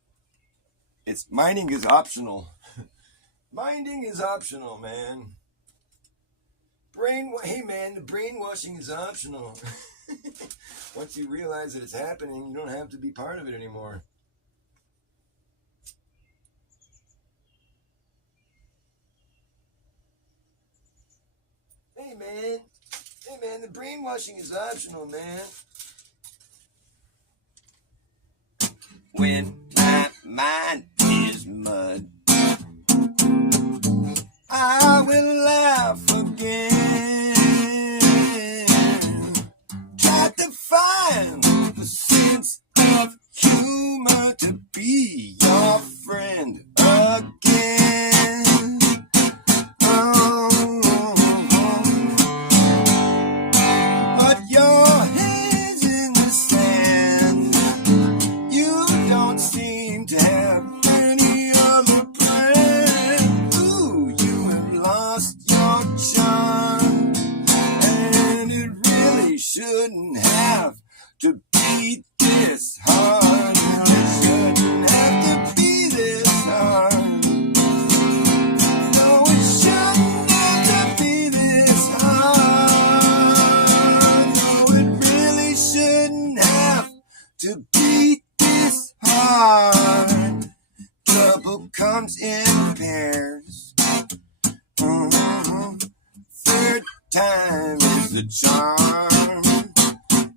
Mining is optional. Minding is optional, man. Hey, man, the brainwashing is optional. Once you realize that it's happening, you don't have to be part of it anymore. Hey man, the brainwashing is optional, man. When my mind is mud, I will laugh again. Try to find the sense of humor to be your friend again. But your head's in the sand. You don't seem to have any other plan. Ooh, you have lost your charm, and it really shouldn't have to be this hard. It shouldn't have to be this hard. No, it shouldn't have to be this hard. No, it really shouldn't have to be this hard. Trouble comes in pairs. Third time is the charm.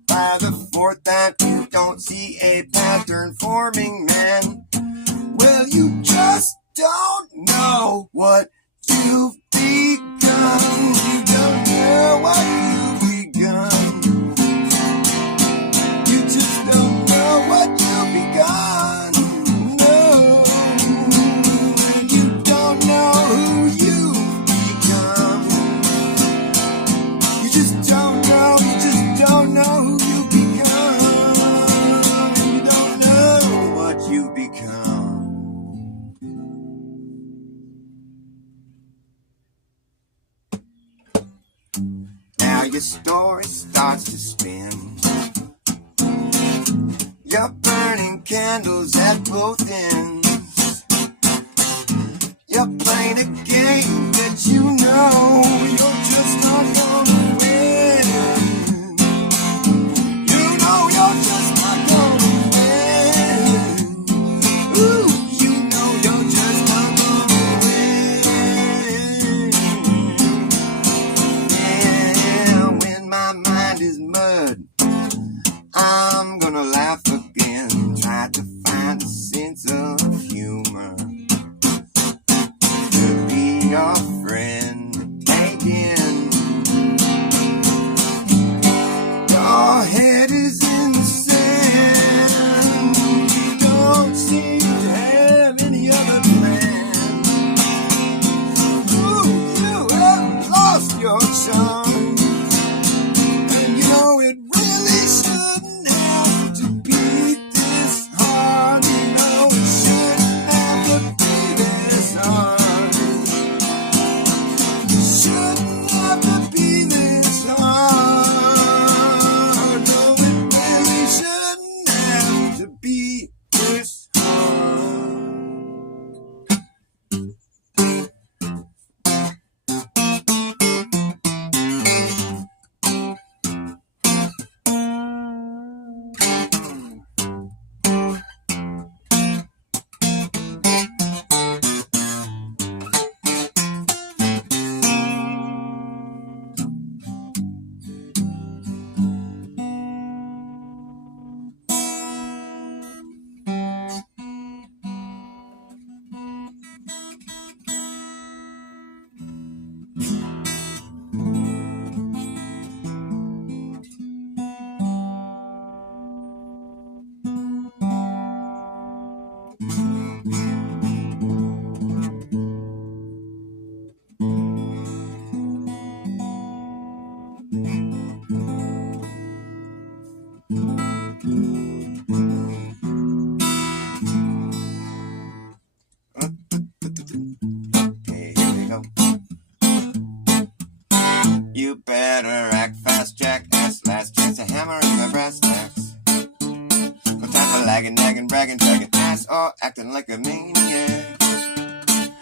By the fourth time you don't see a pattern forming, man. Well, you just don't know what you've begun. You don't know what you've begun. You just don't know what you've begun. No, and you don't know who you've become. You just don't know, you just don't know who you've become. You don't know what you've become. Now your story starts to spin. You're burning candles at both ends. You're playing a game that you know you're just not gonna win. You know you're just not gonna win. Ooh, you know you're just not gonna win. Yeah, when my mind is mud, I'm gonna laugh again. Try to find a sense of humor to be your friend again. Your head is in the sand. You don't seem to have any other plan. Ooh, you have lost your charm, and you know it really shouldn't have to be this hard. You know it shouldn't have to be this hard. It shouldn't have to be this hard. No, it really shouldn't have to be this hard. Okay, here we go. You better act fast, jackass. Last chance to hammer in my brass tacks. No time for lagging, nagging, bragging, dragging ass, or acting like a maniac.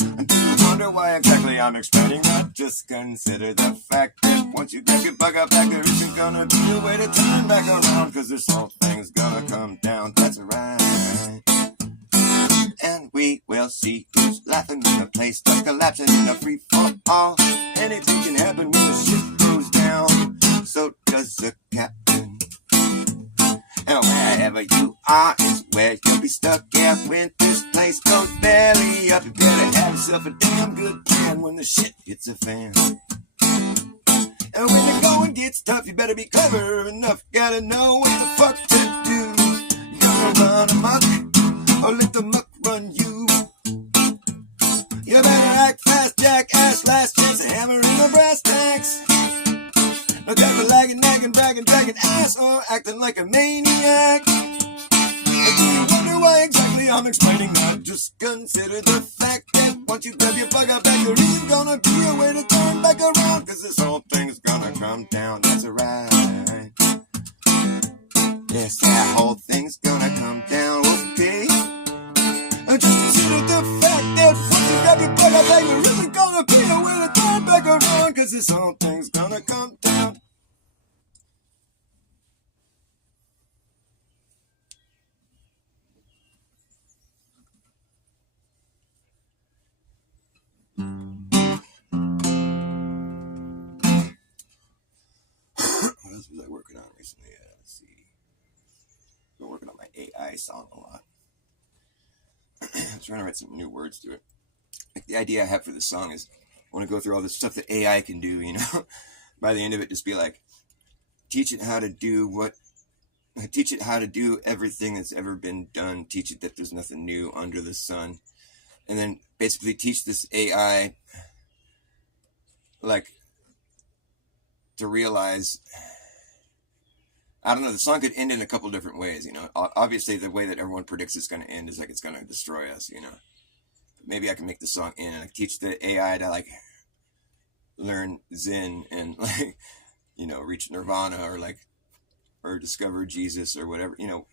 And do you wonder why exactly I'm explaining that? Just consider the fact that once you get your bug up back, there isn't gonna be a way to turn back around. Cause this whole thing's gonna come down, that's right. And we will see who's laughing when the place starts collapsing in a free for all. Anything can happen when the shit goes so does the captain. And wherever you are is where you'll be stuck. Yeah, when this place goes belly up, you better have yourself a damn good plan when the shit hits a fan. And when the going gets tough, you better be clever enough. Gotta know what the fuck to do. You gonna run amok, or let the muck run you. You better act fast, jackass, last chance of hammering the brass tacks. No time for lagging, nagging, dragging ass, or acting like a maniac. And do you wonder why exactly I'm explaining that? Just consider the fact that once you grab your bug up back, there isn't gonna be a way to turn back around. Cause this whole thing's gonna come down, that's right. Yes, that whole thing's gonna come down, okay? Just consider the fact that once you grab your bug up back, there isn't gonna be a way to turn back around. Cause this whole thing's gonna come down. What else was I working on recently? Let's see. I've been working on my AI song a lot. I'm trying to write some new words to it. Like the idea I have for this song is I want to go through all this stuff that AI can do, you know. By the end of it, just be like, teach it how to do everything that's ever been done. Teach it that there's nothing new under the sun. And then basically teach this AI, like, to realize, I don't know, the song could end in a couple different ways, you know. Obviously, the way that everyone predicts it's going to end is like it's going to destroy us, you know. Maybe I can make the song end and like teach the AI to like learn Zen and like, you know, reach Nirvana or discover Jesus or whatever, you know,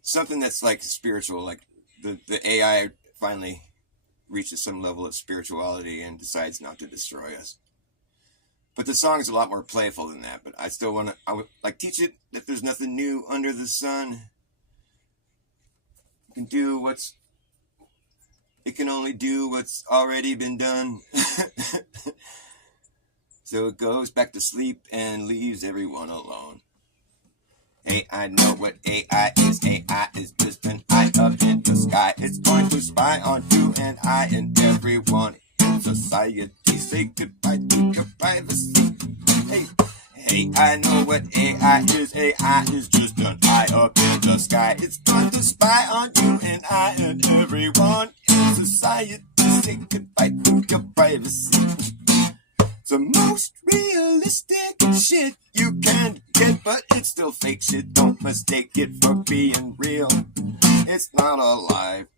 something that's like spiritual. Like the AI finally reaches some level of spirituality and decides not to destroy us. But the song is a lot more playful than that. But I still want to, I would like teach it that there's nothing new under the sun. It can only do what's already been done. So it goes back to sleep and leaves everyone alone. Hey, I know what AI is. AI is just an eye up in the sky. It's going to spy on you and I and everyone in society. Say goodbye to your privacy. Hey, I know what AI is. AI is just an eye up in the sky. It's going to spy on you and I and everyone in society. Say goodbye to your privacy. The most realistic shit you can get, but it's still fake shit. Don't mistake it for being real. It's not alive.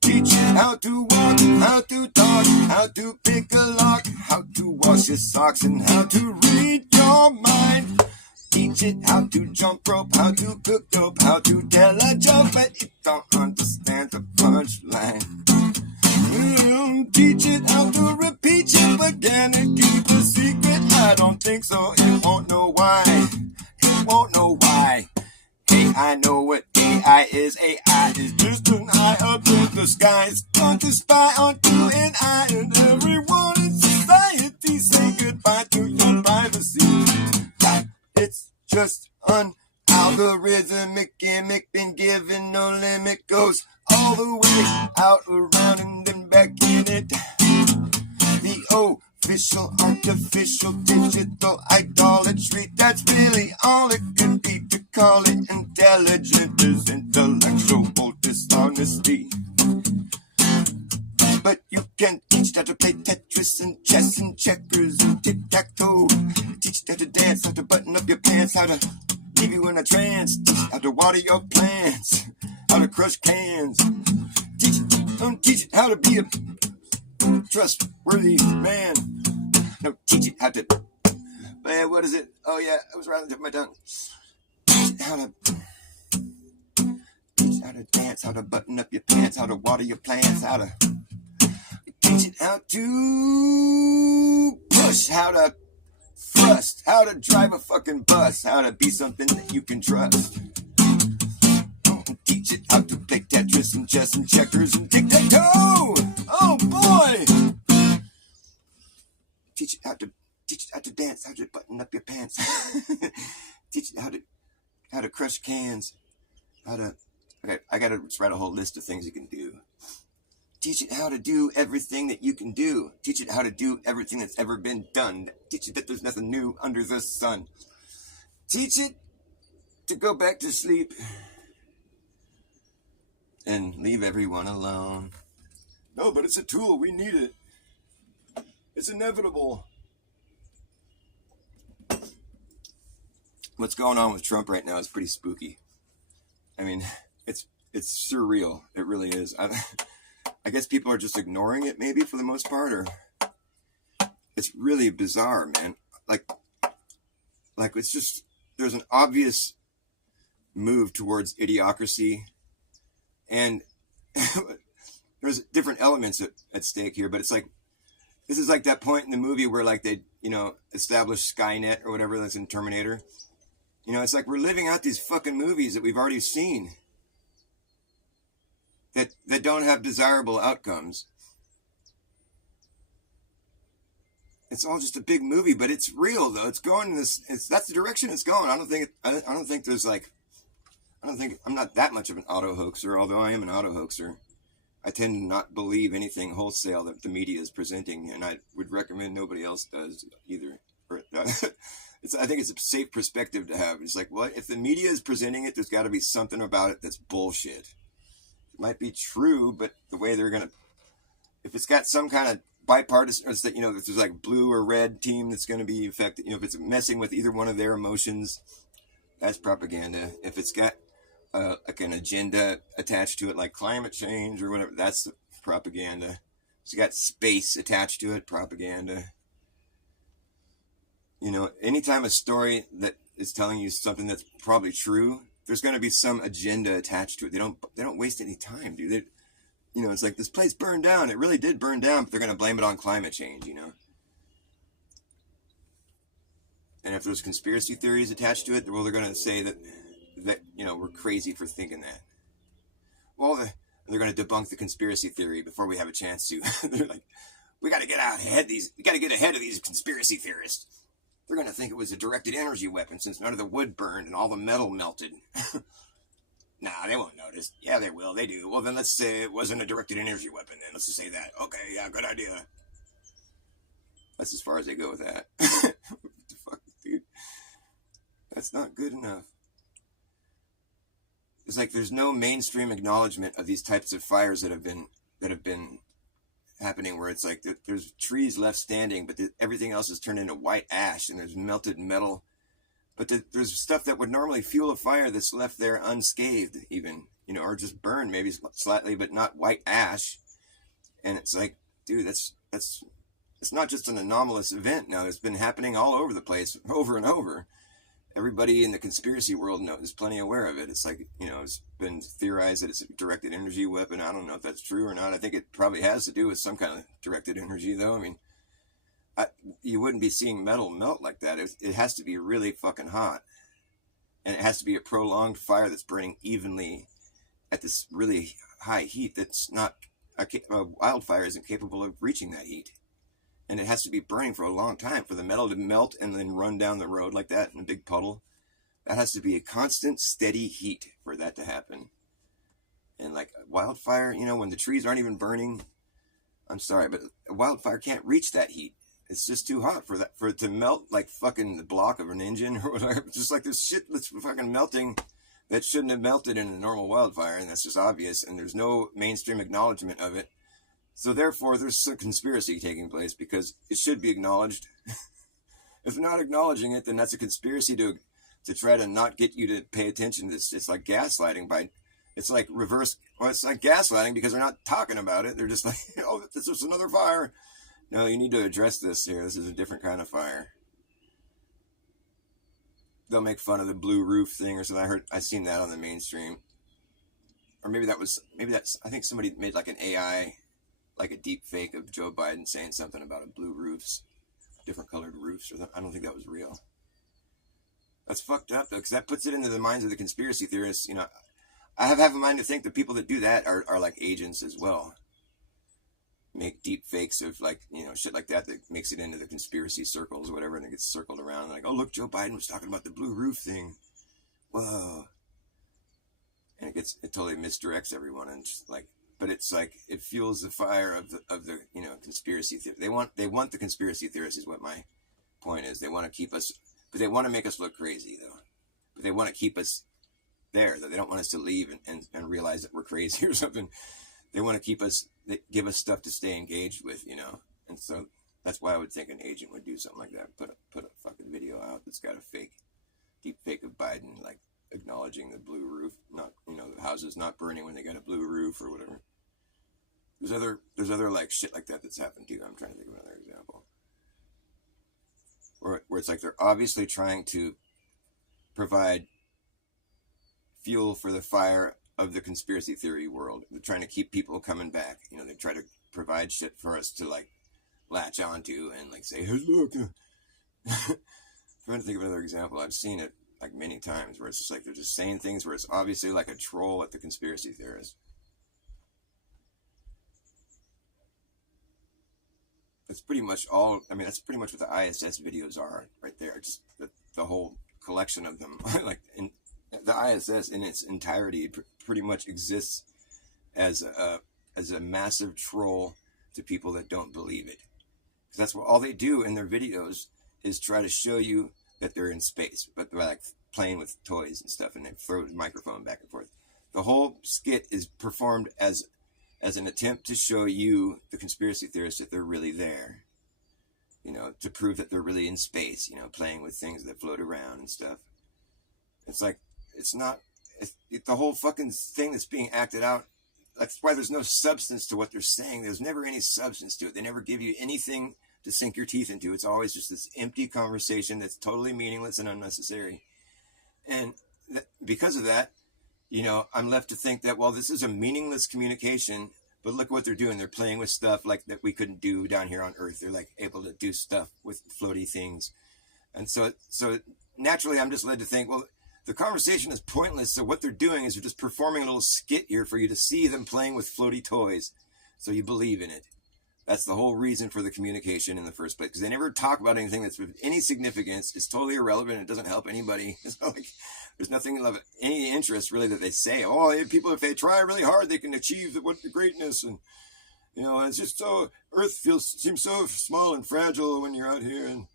Teach it how to walk, how to talk, how to pick a lock, how to wash your socks, and how to read your mind. Teach it how to jump rope, how to cook dope, how to tell a joke, but it don't understand the punchline. Teach it how to repeat it again and keep the secret. I don't think so. It won't know why. It won't know why. Hey, I know what AI is. AI is just an eye up in the sky. It's going to spy on you and I and everyone in society. Say goodbye to your privacy. It's just an algorithmic gimmick, been given no limit, goes all the way out, around, and then back in it. The official, artificial, digital idolatry, that's really all it could be. To call it intelligent is intellectual dishonesty. But you can teach how to play Tetris and chess and checkers and tic-tac-toe. Teach how to dance, how to button up your pants, how to leave you in a trance. Teach how to water your plants, how to crush cans. Teach it how to be a trustworthy man. No, teach it how to. What is it? Oh yeah, I was right on the tip of my tongue. Teach it how to dance, how to button up your pants, how to water your plants, how to teach it how to push, how to thrust, how to drive a fucking bus, how to be something that you can trust. Teach it how to play Tetris and chess and checkers and tic-tac-toe. Oh boy! Teach it how to Teach you how to dance, how to button up your pants. Teach you how to crush cans, okay, I gotta write a whole list of things you can do. Teach it how to do everything that you can do. Teach it how to do everything that's ever been done. Teach it that there's nothing new under the sun. Teach it to go back to sleep and leave everyone alone. No, but it's a tool. We need it. It's inevitable. What's going on with Trump right now is pretty spooky. I mean, it's surreal. It really is. I guess people are just ignoring it, maybe, for the most part, or it's really bizarre, man. Like it's just, there's an obvious move towards idiocracy, and there's different elements at stake here, but it's like, this is like that point in the movie where like they, establish Skynet or whatever that's in Terminator. It's like we're living out these fucking movies that we've already seen that don't have desirable outcomes. It's all just a big movie, but it's real though. It's going that's the direction it's going. I don't think I'm not that much of an auto hoaxer, although I am an auto hoaxer. I tend to not believe anything wholesale that the media is presenting, and I would recommend nobody else does either. I think it's a safe perspective to have. It's like, well, if the media is presenting it, there's got to be something about it that's bullshit. It might be true, but the way they're going to, if it's got some kind of bipartisan, or if there's like blue or red team that's going to be affected, if it's messing with either one of their emotions, that's propaganda. If it's got like an agenda attached to it, like climate change or whatever, that's propaganda. If it's got space attached to it, propaganda. Anytime a story that is telling you something that's probably true, there's going to be some agenda attached to it. They don't waste any time, dude. It's like, this place burned down. It really did burn down, but they're going to blame it on climate change, And if there's conspiracy theories attached to it, well, they're going to say that we're crazy for thinking that. Well, they're going to debunk the conspiracy theory before we have a chance to. They're like, we got to get ahead of these conspiracy theorists. They're going to think it was a directed energy weapon since none of the wood burned and all the metal melted. Nah, they won't notice. Yeah, they will. They do. Well, then let's say it wasn't a directed energy weapon then. Let's just say that. Okay, yeah, good idea. That's as far as they go with that. What the fuck, dude? That's not good enough. It's like there's no mainstream acknowledgement of these types of fires that have been happening, where it's like there's trees left standing, but everything else is turned into white ash, and there's melted metal. But there's stuff that would normally fuel a fire that's left there unscathed, even, or just burned maybe slightly, but not white ash. And it's like, dude, it's not just an anomalous event now. It's been happening all over the place, over and over. Everybody in the conspiracy world is plenty aware of it. It's like, it's been theorized that it's a directed energy weapon. I don't know if that's true or not. I think it probably has to do with some kind of directed energy, though. I mean, you wouldn't be seeing metal melt like that. It has to be really fucking hot. And it has to be a prolonged fire that's burning evenly at this really high heat that's not, a wildfire isn't capable of reaching that heat. And it has to be burning for a long time for the metal to melt and then run down the road like that in a big puddle. That has to be a constant, steady heat for that to happen. And like a wildfire, when the trees aren't even burning, I'm sorry, but a wildfire can't reach that heat. It's just too hot for it to melt like fucking the block of an engine or whatever. Just like this shit that's fucking melting that shouldn't have melted in a normal wildfire, and that's just obvious, and there's no mainstream acknowledgement of it. So therefore, there's some conspiracy taking place because it should be acknowledged. If they're not acknowledging it, then that's a conspiracy to try to not get you to pay attention. It's like gaslighting it's like gaslighting because they're not talking about it. They're just like, oh, this is another fire. No, you need to address this here. This is a different kind of fire. They'll make fun of the blue roof thing or something. I seen that on the mainstream. Or maybe that's, I think somebody made like an AI, like a deep fake of Joe Biden saying something about blue roofs, different colored roofs. I don't think that was real. That's fucked up though, because that puts it into the minds of the conspiracy theorists. I have a mind to think the people that do that are like agents as well. make deep fakes of like, shit like that makes it into the conspiracy circles or whatever, and it gets circled around like, oh look, Joe Biden was talking about the blue roof thing. Whoa. And it totally misdirects everyone, and just like, but it's like it fuels the fire of the conspiracy theory. They want the conspiracy theorists is what my point is. They want to keep us, but they want to make us look crazy though. But they want to keep us there. They don't want us to leave and realize that we're crazy or something. They want to keep us, they give us stuff to stay engaged with, And so that's why I would think an agent would do something like that. Put a fucking video out that's got a deep fake of Biden, like acknowledging the blue roof, not, the houses not burning when they got a blue roof or whatever. There's other like shit like that that's happened too. I'm trying to think of another example. Where it's like they're obviously trying to provide fuel for the fire of the conspiracy theory world. They're trying to keep people coming back. They try to provide shit for us to like latch onto and like say, hey, look. I'm trying to think of another example. I've seen it like many times where it's just like they're just saying things where it's obviously like a troll at the conspiracy theorists. That's pretty much all. I mean, that's pretty much what the ISS videos are right there. Just the whole collection of them. Like the ISS in its entirety pretty much exists as a massive troll to people that don't believe it. Because that's what all they do in their videos is try to show you that they're in space, but they're like playing with toys and stuff, and they throw the microphone back and forth. The whole skit is performed as an attempt to show you, the conspiracy theorists, that they're really there. To prove that they're really in space, playing with things that float around and stuff. It's like, the whole fucking thing that's being acted out. That's why there's no substance to what they're saying. There's never any substance to it. They never give you anything to sink your teeth into. It's always just this empty conversation that's totally meaningless and unnecessary. And because of that, I'm left to think that, well, this is a meaningless communication, but look what they're doing. They're playing with stuff like that we couldn't do down here on Earth. They're like able to do stuff with floaty things. And so naturally I'm just led to think, well, the conversation is pointless. So what they're doing is they're just performing a little skit here for you to see them playing with floaty toys. So you believe in it. That's the whole reason for the communication in the first place, because they never talk about anything that's with any significance. It's totally irrelevant. It doesn't help anybody. It's like, there's nothing of any interest really that they say. Oh, people, if they try really hard, they can achieve the greatness. And, it's just so, Earth seems so small and fragile when you're out here. And,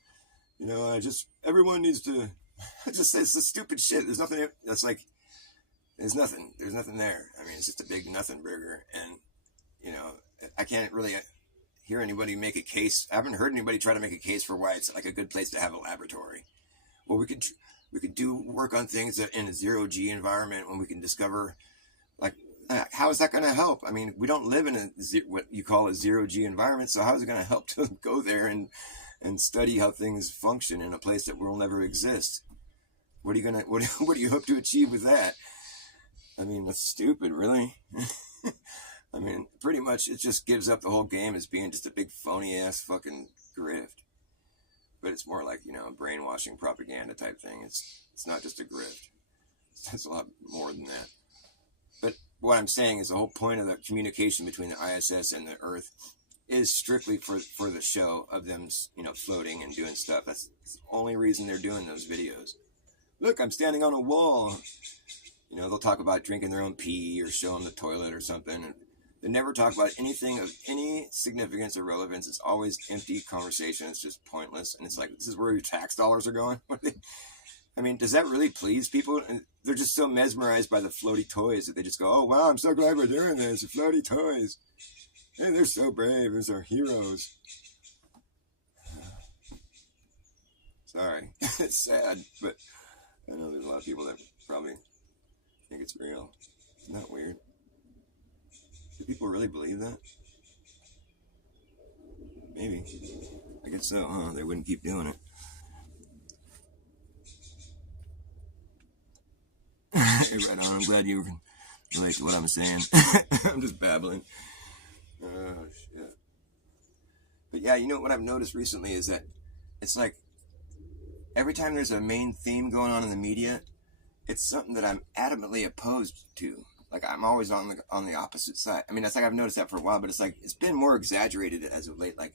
everyone needs to, it's the stupid shit. There's nothing, that's like, there's nothing there. I mean, it's just a big nothing burger. And, I can't really hear anybody make a case. I haven't heard anybody try to make a case for why it's like a good place to have a laboratory. Well, we could do work on things that in a 0G environment when we can discover, like, how is that going to help? I mean, we don't live in what you call a 0G environment, so how is it going to help to go there and study how things function in a place that will never exist? What do you hope to achieve with that? I mean, that's stupid, really. I mean, pretty much it just gives up the whole game as being just a big phony ass fucking grift. But it's more like, brainwashing propaganda type thing. It's not just a grift. It's a lot more than that. But what I'm saying is the whole point of the communication between the ISS and the Earth is strictly for the show of them, floating and doing stuff. That's the only reason they're doing those videos. Look, I'm standing on a wall. They'll talk about drinking their own pee or show them the toilet or something. And they never talk about anything of any significance or relevance. It's always empty conversation. It's just pointless. And it's like, this is where your tax dollars are going. I mean, does that really please people? And they're just so mesmerized by the floaty toys that they just go, oh, wow, I'm so glad we're doing this. The floaty toys. Hey, they're so brave. Those are heroes. Sorry. It's sad, but I know there's a lot of people that probably think it's real. Isn't that weird? Do people really believe that? Maybe. I guess so, huh? They wouldn't keep doing it. Hey, right on. I'm glad you can relate to what I'm saying. I'm just babbling. Oh, shit. But yeah, what I've noticed recently is that it's like every time there's a main theme going on in the media, it's something that I'm adamantly opposed to. Like I'm always on the opposite side. I mean, it's like I've noticed that for a while, but it's like it's been more exaggerated as of late. Like,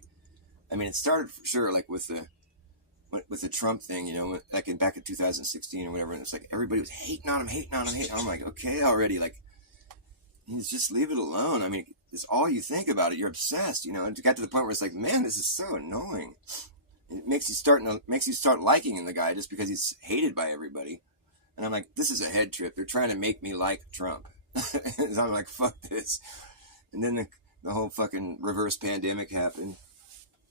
I mean, it started for sure like with the Trump thing, you know, like back in 2016 or whatever. And it's like everybody was hating on him. I'm like, okay, already, like, just leave it alone. I mean, it's all you think about it. You're obsessed, you know. It got to the point where it's like, man, this is so annoying. It makes you start liking the guy just because he's hated by everybody. And I'm like, this is a head trip. They're trying to make me like Trump. And I'm like, fuck this. And then the whole fucking reverse pandemic happened.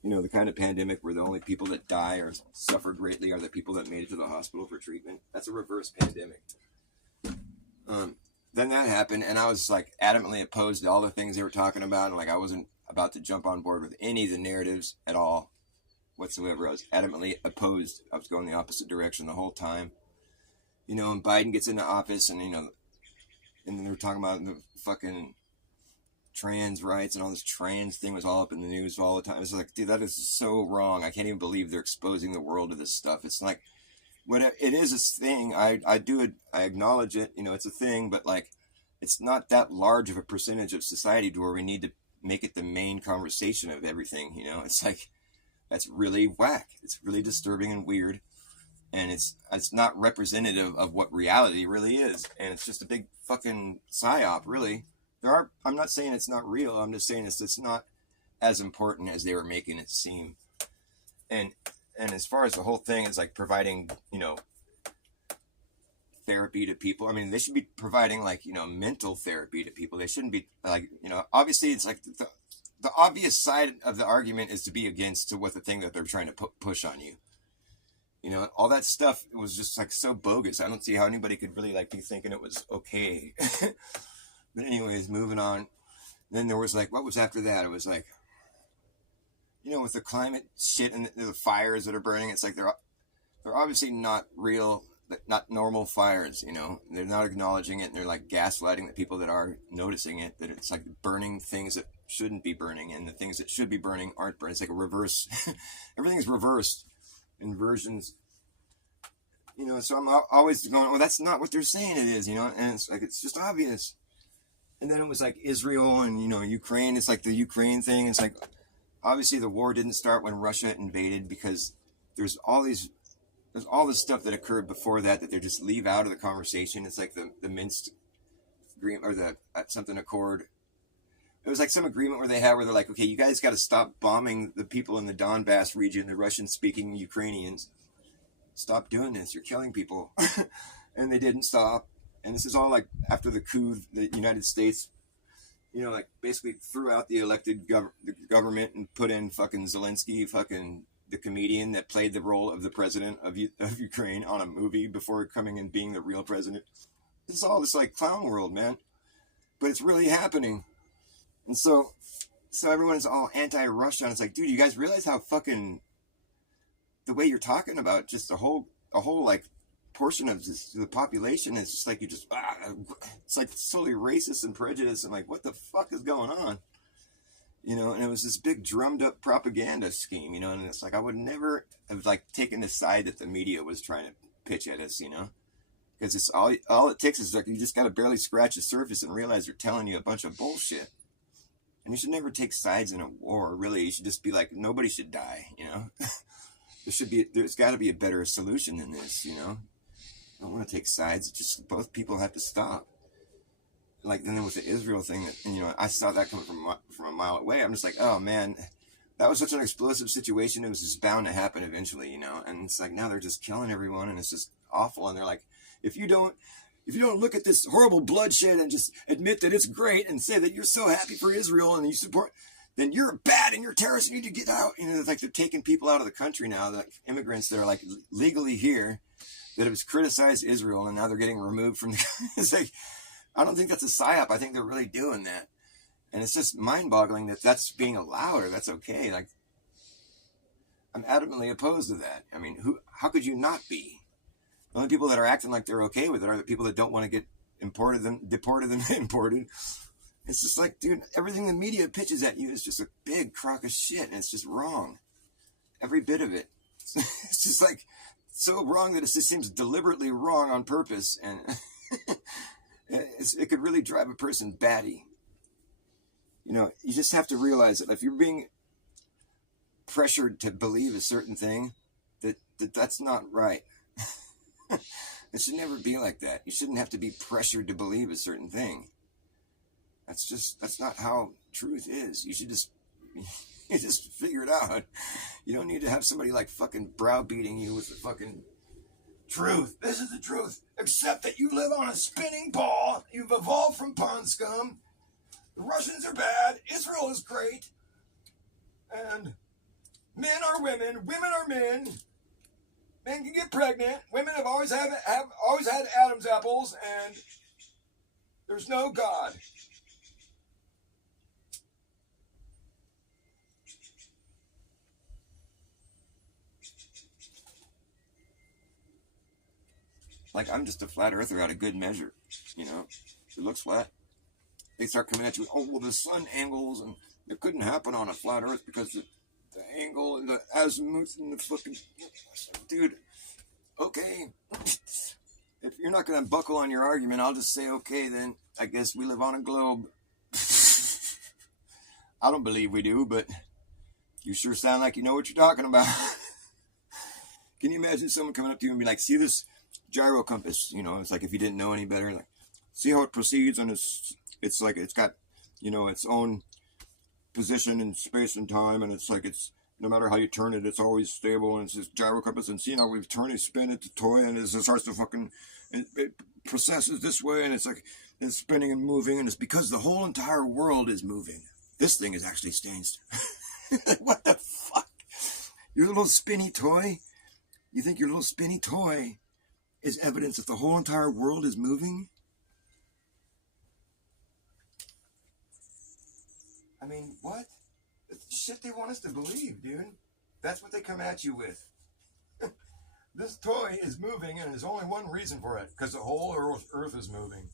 You know, the kind of pandemic where the only people that die or suffer greatly are the people that made it to the hospital for treatment. That's a reverse pandemic. Then that happened, and I was like adamantly opposed to all the things they were talking about, and like I wasn't about to jump on board with any of the narratives at all whatsoever. I was adamantly opposed. I was going the opposite direction the whole time. You know, and Biden gets into office, and you know, and then they were talking about the fucking trans rights, and all this trans thing was all up in the news all the time. It's like, dude, that is so wrong. I can't even believe they're exposing the world to this stuff. It's like, what it is a thing. I acknowledge it. You know, it's a thing, but like, it's not that large of a percentage of society to where we need to make it the main conversation of everything. You know, it's like, that's really whack. It's really disturbing and weird. And it's not representative of what reality really is. And it's just a big fucking psyop, really. I'm not saying it's not real. I'm just saying it's not as important as they were making it seem. And as far as the whole thing is like providing, you know, therapy to people. I mean, they should be providing like, you know, mental therapy to people. They shouldn't be like, you know, obviously it's like the obvious side of the argument is to be against to what the thing that they're trying to push on you. You know, all that stuff was just like so bogus. I don't see how anybody could really like be thinking it was okay. But anyways, moving on. Then there was like, what was after that? It was like, you know, with the climate shit and the fires that are burning, it's like they're obviously not real, not normal fires, you know. They're not acknowledging it, and they're like gaslighting the people that are noticing it, that it's like burning things that shouldn't be burning, and the things that should be burning aren't burning. It's like a reverse. Everything's reversed. Inversions, you know, so I'm always going, well, that's not what they're saying it is, you know, and it's like, it's just obvious. And then it was like Israel and, you know, Ukraine. It's like the Ukraine thing. It's like, obviously the war didn't start when Russia invaded, because there's all this stuff that occurred before that they just leave out of the conversation. It's like the Minsk agreement, or the something accord. It was like some agreement where they're like, okay, you guys got to stop bombing the people in the Donbass region, the Russian-speaking Ukrainians. Stop doing this. You're killing people. And they didn't stop. And this is all like after the coup, the United States, you know, like basically threw out the elected government and put in fucking Zelensky, fucking the comedian that played the role of the president of Ukraine on a movie before coming and being the real president. This is all this like clown world, man. But it's really happening. And so everyone is all anti-Russia, and it's like, dude, you guys realize how fucking the way you're talking about just a whole like portion of the population is just like, it's like solely racist and prejudiced, and like, what the fuck is going on? You know, and it was this big drummed up propaganda scheme, you know, and it's like, I would never have like taken the side that the media was trying to pitch at us, you know, because it's all it takes is like, you just got to barely scratch the surface and realize they're telling you a bunch of bullshit. And you should never take sides in a war, really. You should just be like, nobody should die, you know? There's got to be a better solution than this, you know? I don't want to take sides. It's just both people have to stop. Like, then with the Israel thing, you know, I saw that coming from a mile away. I'm just like, oh, man, that was such an explosive situation. It was just bound to happen eventually, you know? And it's like, now they're just killing everyone, and it's just awful. And they're like, if you don't look at this horrible bloodshed and just admit that it's great and say that you're so happy for Israel and you support, then you're bad and you're terrorists and you need to get out. You know, it's like they're taking people out of the country now, like immigrants that are like legally here that have criticized Israel, and now they're getting removed from the, it's like, I don't think that's a psyop. I think they're really doing that. And it's just mind-boggling that that's being allowed, or that's okay. Like, I'm adamantly opposed to that. I mean, how could you not be? The only people that are acting like they're okay with it are the people that don't want to get deported than imported. It's just like, dude, everything the media pitches at you is just a big crock of shit, and it's just wrong. Every bit of it. It's just like so wrong that it just seems deliberately wrong on purpose. And It could really drive a person batty. You know, you just have to realize that if you're being pressured to believe a certain thing, that's not right. It should never be like that. You shouldn't have to be pressured to believe a certain thing. That's not how truth is. You should just you just figure it out. You don't need to have somebody like fucking browbeating you with the fucking truth. This is the truth. Except that you live on a spinning ball. You've evolved from pond scum. The Russians are bad. Israel is great. And men are women. Women are men. Men can get pregnant. Women have always had Adam's apples, and there's no God. Like, I'm just a flat earther out of good measure. You know, it looks flat. They start coming at you. Oh, well, the sun angles, and it couldn't happen on a flat earth because the angle and the azimuth and the fucking... Dude, okay. If you're not going to buckle on your argument, I'll just say, okay, then I guess we live on a globe. I don't believe we do, but you sure sound like you know what you're talking about. Can you imagine someone coming up to you and be like, see this gyro compass? You know, it's like if you didn't know any better, like, see how it proceeds, and it's like it's got, you know, its own position in space and time, and it's like it's no matter how you turn it, it's always stable, and it's this gyro compass, and see how we've turned it, spin it, to toy, and it starts to fucking, it processes this way, and it's like it's spinning and moving, and it's because the whole entire world is moving. This thing is actually staying still. What the fuck? Your little spinny toy? You think your little spinny toy is evidence that the whole entire world is moving? I mean, what? It's the shit they want us to believe, dude. That's what they come at you with. This toy is moving, and there's only one reason for it, because the whole Earth is moving.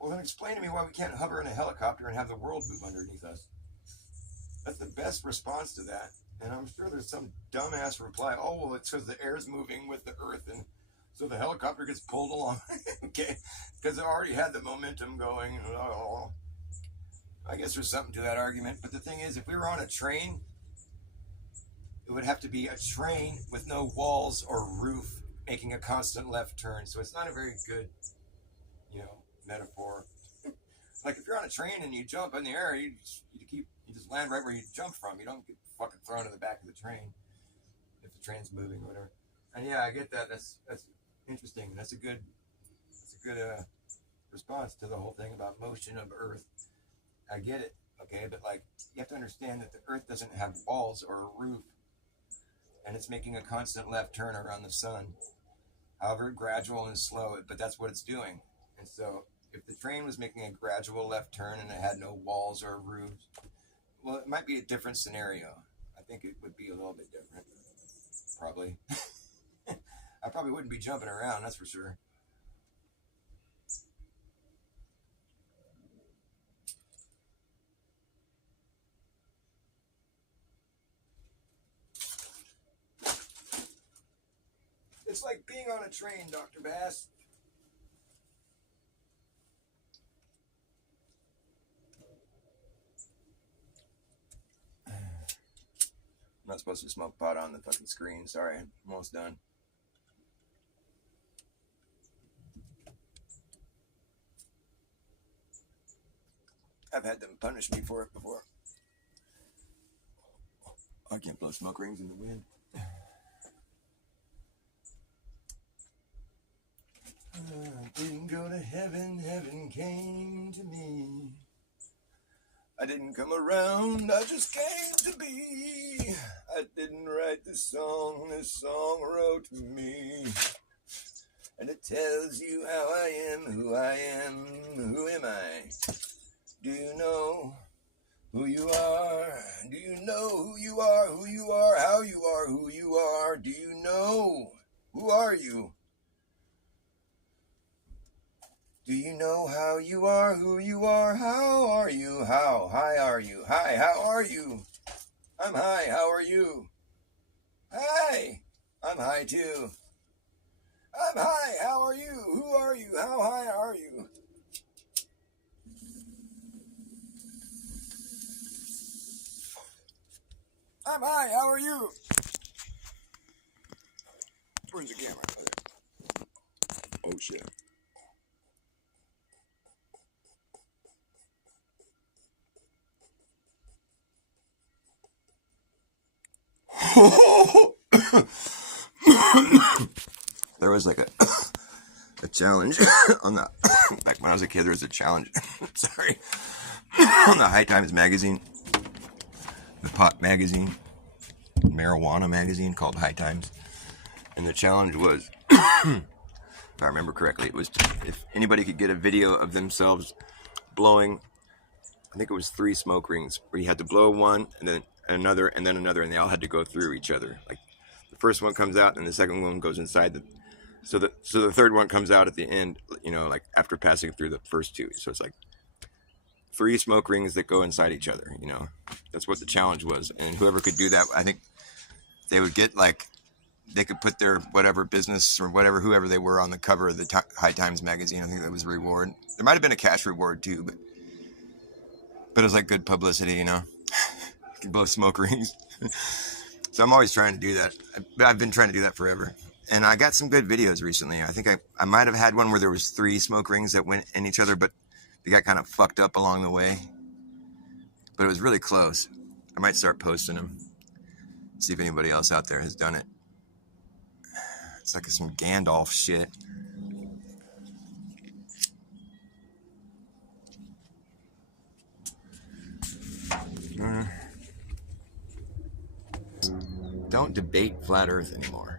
Well, then explain to me why we can't hover in a helicopter and have the world move underneath us. That's the best response to that. And I'm sure there's some dumbass reply, oh, well, it's because the air's moving with the Earth, and so the helicopter gets pulled along. Okay, because it already had the momentum going. I guess there's something to that argument. But the thing is, if we were on a train, it would have to be a train with no walls or roof making a constant left turn. So it's not a very good, you know, metaphor. Like if you're on a train and you jump in the air, you just land right where you jump from. You don't get fucking thrown in the back of the train if the train's moving or whatever. And yeah, I get that. That's interesting. That's a good response to the whole thing about motion of Earth. I get it, okay, but like you have to understand that the Earth doesn't have walls or a roof, and it's making a constant left turn around the sun, however gradual and slow, but that's what it's doing. And so if the train was making a gradual left turn and it had no walls or roofs, well, it might be a different scenario. I think it would be a little bit different, probably. I probably wouldn't be jumping around, that's for sure. It's like being on a train, Dr. Bass. I'm not supposed to smoke pot on the fucking screen. Sorry, I'm almost done. I've had them punish me for it before. I can't blow smoke rings in the wind. I didn't go to heaven, heaven came to me. I didn't come around, I just came to be. I didn't write this song wrote me. And it tells you how I am, who am I? Do you know who you are? Do you know who you are, how you are, who you are? Do you know? Who are you? Do you know how you are, who you are, how are you, how high are you? Hi, how are you? I'm high, how are you? Hi, I'm high too. I'm high, how are you? Who are you? How high are you? I'm hi, how are you? Where's the camera? Oh shit. There was like a challenge on the back when I was a kid. There was a challenge. Sorry, on the High Times magazine, the pot magazine, marijuana magazine called High Times, and the challenge was, if I remember correctly, it was if anybody could get a video of themselves blowing. I think it was 3 smoke rings where you had to blow one and then another and then another, and they all had to go through each other. Like the first one comes out and the second one goes inside the. So the third one comes out at the end, like after passing through the first 2. So it's like 3 smoke rings that go inside each other. That's what the challenge was. And whoever could do that, I think they would get they could put their whatever business or whatever, whoever they were, on the cover of the High Times magazine. I think that was a reward. There might have been a cash reward too, but it was like good publicity, both smoke rings. So I'm always trying to do that. I've been trying to do that forever. And I got some good videos recently. I think I might have had one where there was 3 smoke rings that went in each other, but they got kind of fucked up along the way. But it was really close. I might start posting them. See if anybody else out there has done it. It's like some Gandalf shit. Don't debate flat Earth anymore.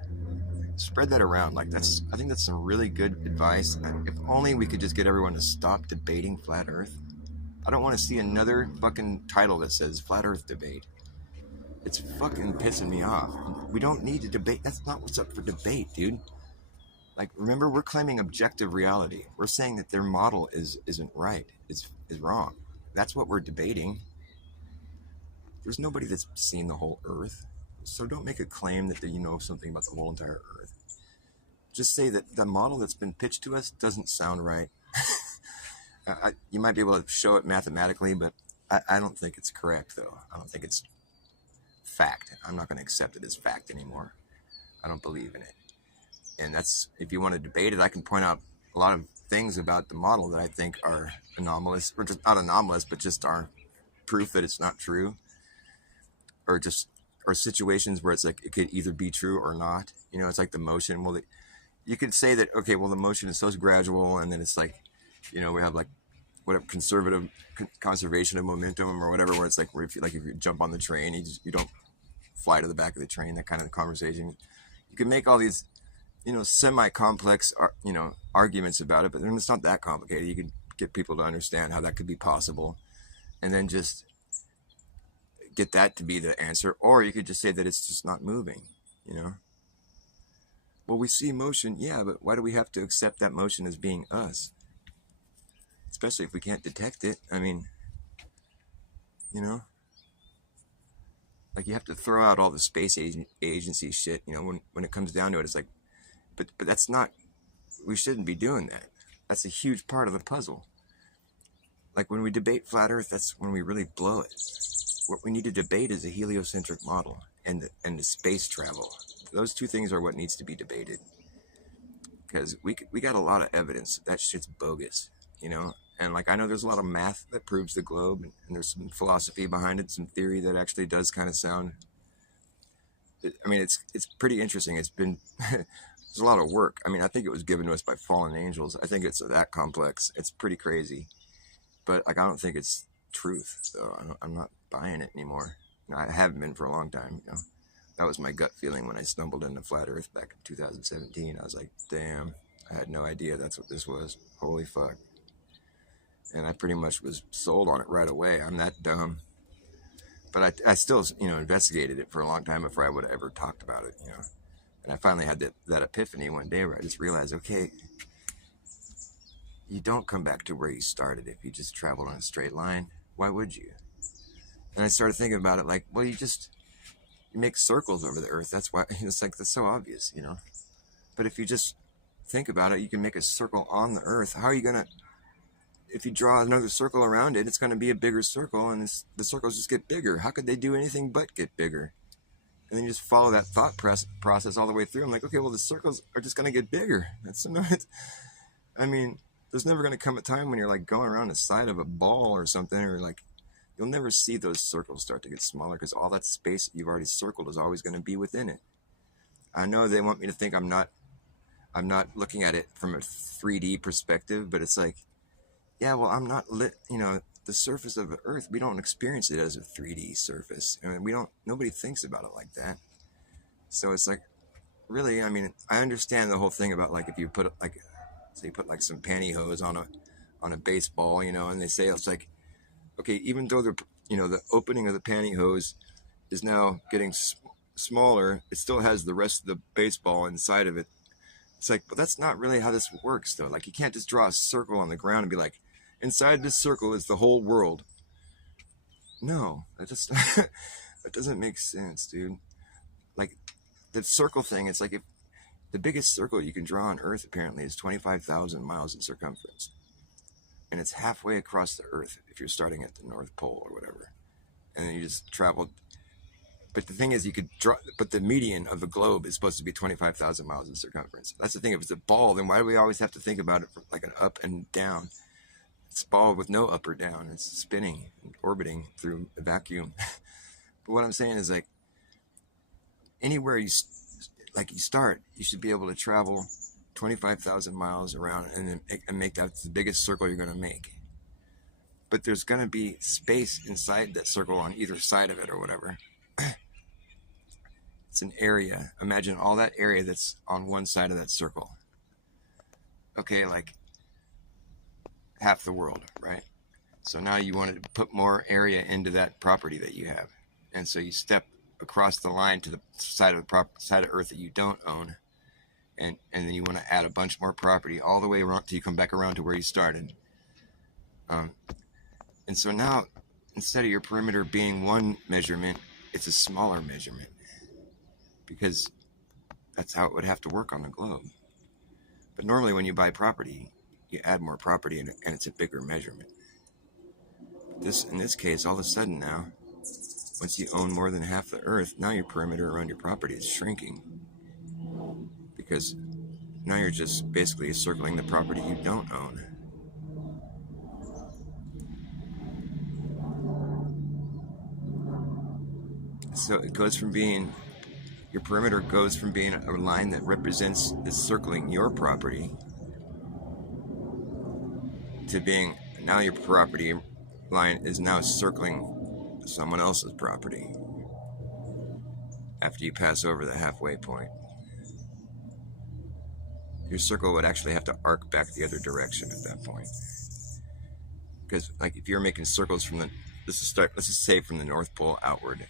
Spread that around. I think that's some really good advice. If only we could just get everyone to stop debating flat Earth. I don't want to see another fucking title that says flat Earth debate. It's fucking pissing me off. We don't need to debate. That's not what's up for debate, dude. Remember, we're claiming objective reality. We're saying that their model isn't right. Is wrong. That's what we're debating. There's nobody that's seen the whole Earth. So don't make a claim that you know something about the whole entire Earth. Just say that the model that's been pitched to us doesn't sound right. You might be able to show it mathematically, but I don't think it's correct, though. I don't think it's fact. I'm not going to accept it as fact anymore. I don't believe in it. And if you want to debate it, I can point out a lot of things about the model that I think are anomalous, or just not anomalous, but just are proof that it's not true, or situations where it's like it could either be true or not. It's like the motion. Well, you could say that, okay, well, the motion is so gradual, and then it's like, we have whatever conservation of momentum or whatever, where it's like, if you jump on the train, you don't fly to the back of the train, that kind of conversation. You can make all these, semi-complex, arguments about it, but then it's not that complicated. You can get people to understand how that could be possible, and then just get that to be the answer. Or you could just say that it's just not moving, Well, we see motion, yeah, but why do we have to accept that motion as being us? Especially if we can't detect it. I mean, you have to throw out all the space agency shit, when it comes down to it. It's like, but that's not, we shouldn't be doing that. That's a huge part of the puzzle. When we debate flat Earth, that's when we really blow it. What we need to debate is a heliocentric model and the space travel. Those 2 things are what needs to be debated. Because we got a lot of evidence that shit's bogus, And I know there's a lot of math that proves the globe, and there's some philosophy behind it, some theory that actually does kind of sound. I mean, it's pretty interesting. It's been there's a lot of work. I mean, I think it was given to us by fallen angels. I think it's that complex. It's pretty crazy, but I don't think it's truth. So I'm not buying it anymore. I haven't been for a long time. That was my gut feeling when I stumbled into flat Earth back in 2017. I was like, damn, I had no idea that's what this was. Holy fuck. And I pretty much was sold on it right away. I'm that dumb. But I still, investigated it for a long time before I would have ever talked about it, And I finally had that epiphany one day where I just realized, okay, you don't come back to where you started if you just traveled on a straight line. Why would you? And I started thinking about it well, you make circles over the Earth. That's why it's that's so obvious, But if you just think about it, you can make a circle on the Earth. How are you going to, if you draw another circle around it, it's going to be a bigger circle, and the circles just get bigger. How could they do anything but get bigger? And then you just follow that thought process all the way through. I'm like, okay, well, the circles are just going to get bigger. That's not, I mean, there's never going to come a time when you're like going around the side of a ball or something, or like, you'll never see those circles start to get smaller because all that space that you've already circled is always going to be within it. I know they want me to think I'm not looking at it from a 3D perspective, but it's like, yeah, well, I'm not lit, the surface of the earth, we don't experience it as a 3D surface. I mean, nobody thinks about it like that. So it's like, really, I mean, I understand the whole thing about like, if you put like, say you put like some pantyhose on a baseball, and they say it's like, okay, even though the opening of the pantyhose is now getting smaller, it still has the rest of the baseball inside of it. It's like, but that's not really how this works, though. Like, you can't just draw a circle on the ground and be like, inside this circle is the whole world. No, that doesn't make sense, dude. Like, the circle thing, it's like if the biggest circle you can draw on Earth apparently is 25,000 miles in circumference. And it's halfway across the Earth if you're starting at the North Pole or whatever. And then you just travel. But the thing is, you could draw, but the median of the globe is supposed to be 25,000 miles in circumference. That's the thing. If it's a ball, then why do we always have to think about it from like an up and down? It's a ball with no up or down. It's spinning, orbiting through a vacuum. But what I'm saying is, like, anywhere you start, you should be able to travel 25,000 miles around and make that the biggest circle you're going to make. But there's going to be space inside that circle on either side of it or whatever. It's an area. Imagine all that area that's on one side of that circle. Okay, like half the world, right? So now you want to put more area into that property that you have. And so you step across the line to the side of Earth that you don't own. And then you want to add a bunch more property all the way around till you come back around to where you started. And so now, instead of your perimeter being one measurement, it's a smaller measurement. Because that's how it would have to work on the globe. But normally when you buy property, you add more property and it's a bigger measurement. In this case, all of a sudden now, once you own more than half the Earth, now your perimeter around your property is shrinking. Because now you're just basically circling the property you don't own. So it goes from being, your perimeter goes from being a line that represents the circling your property to being, now your property line is now circling someone else's property after you pass over the halfway point. Your circle would actually have to arc back the other direction at that point. Because like if you're making circles from let's just say from the North Pole outward,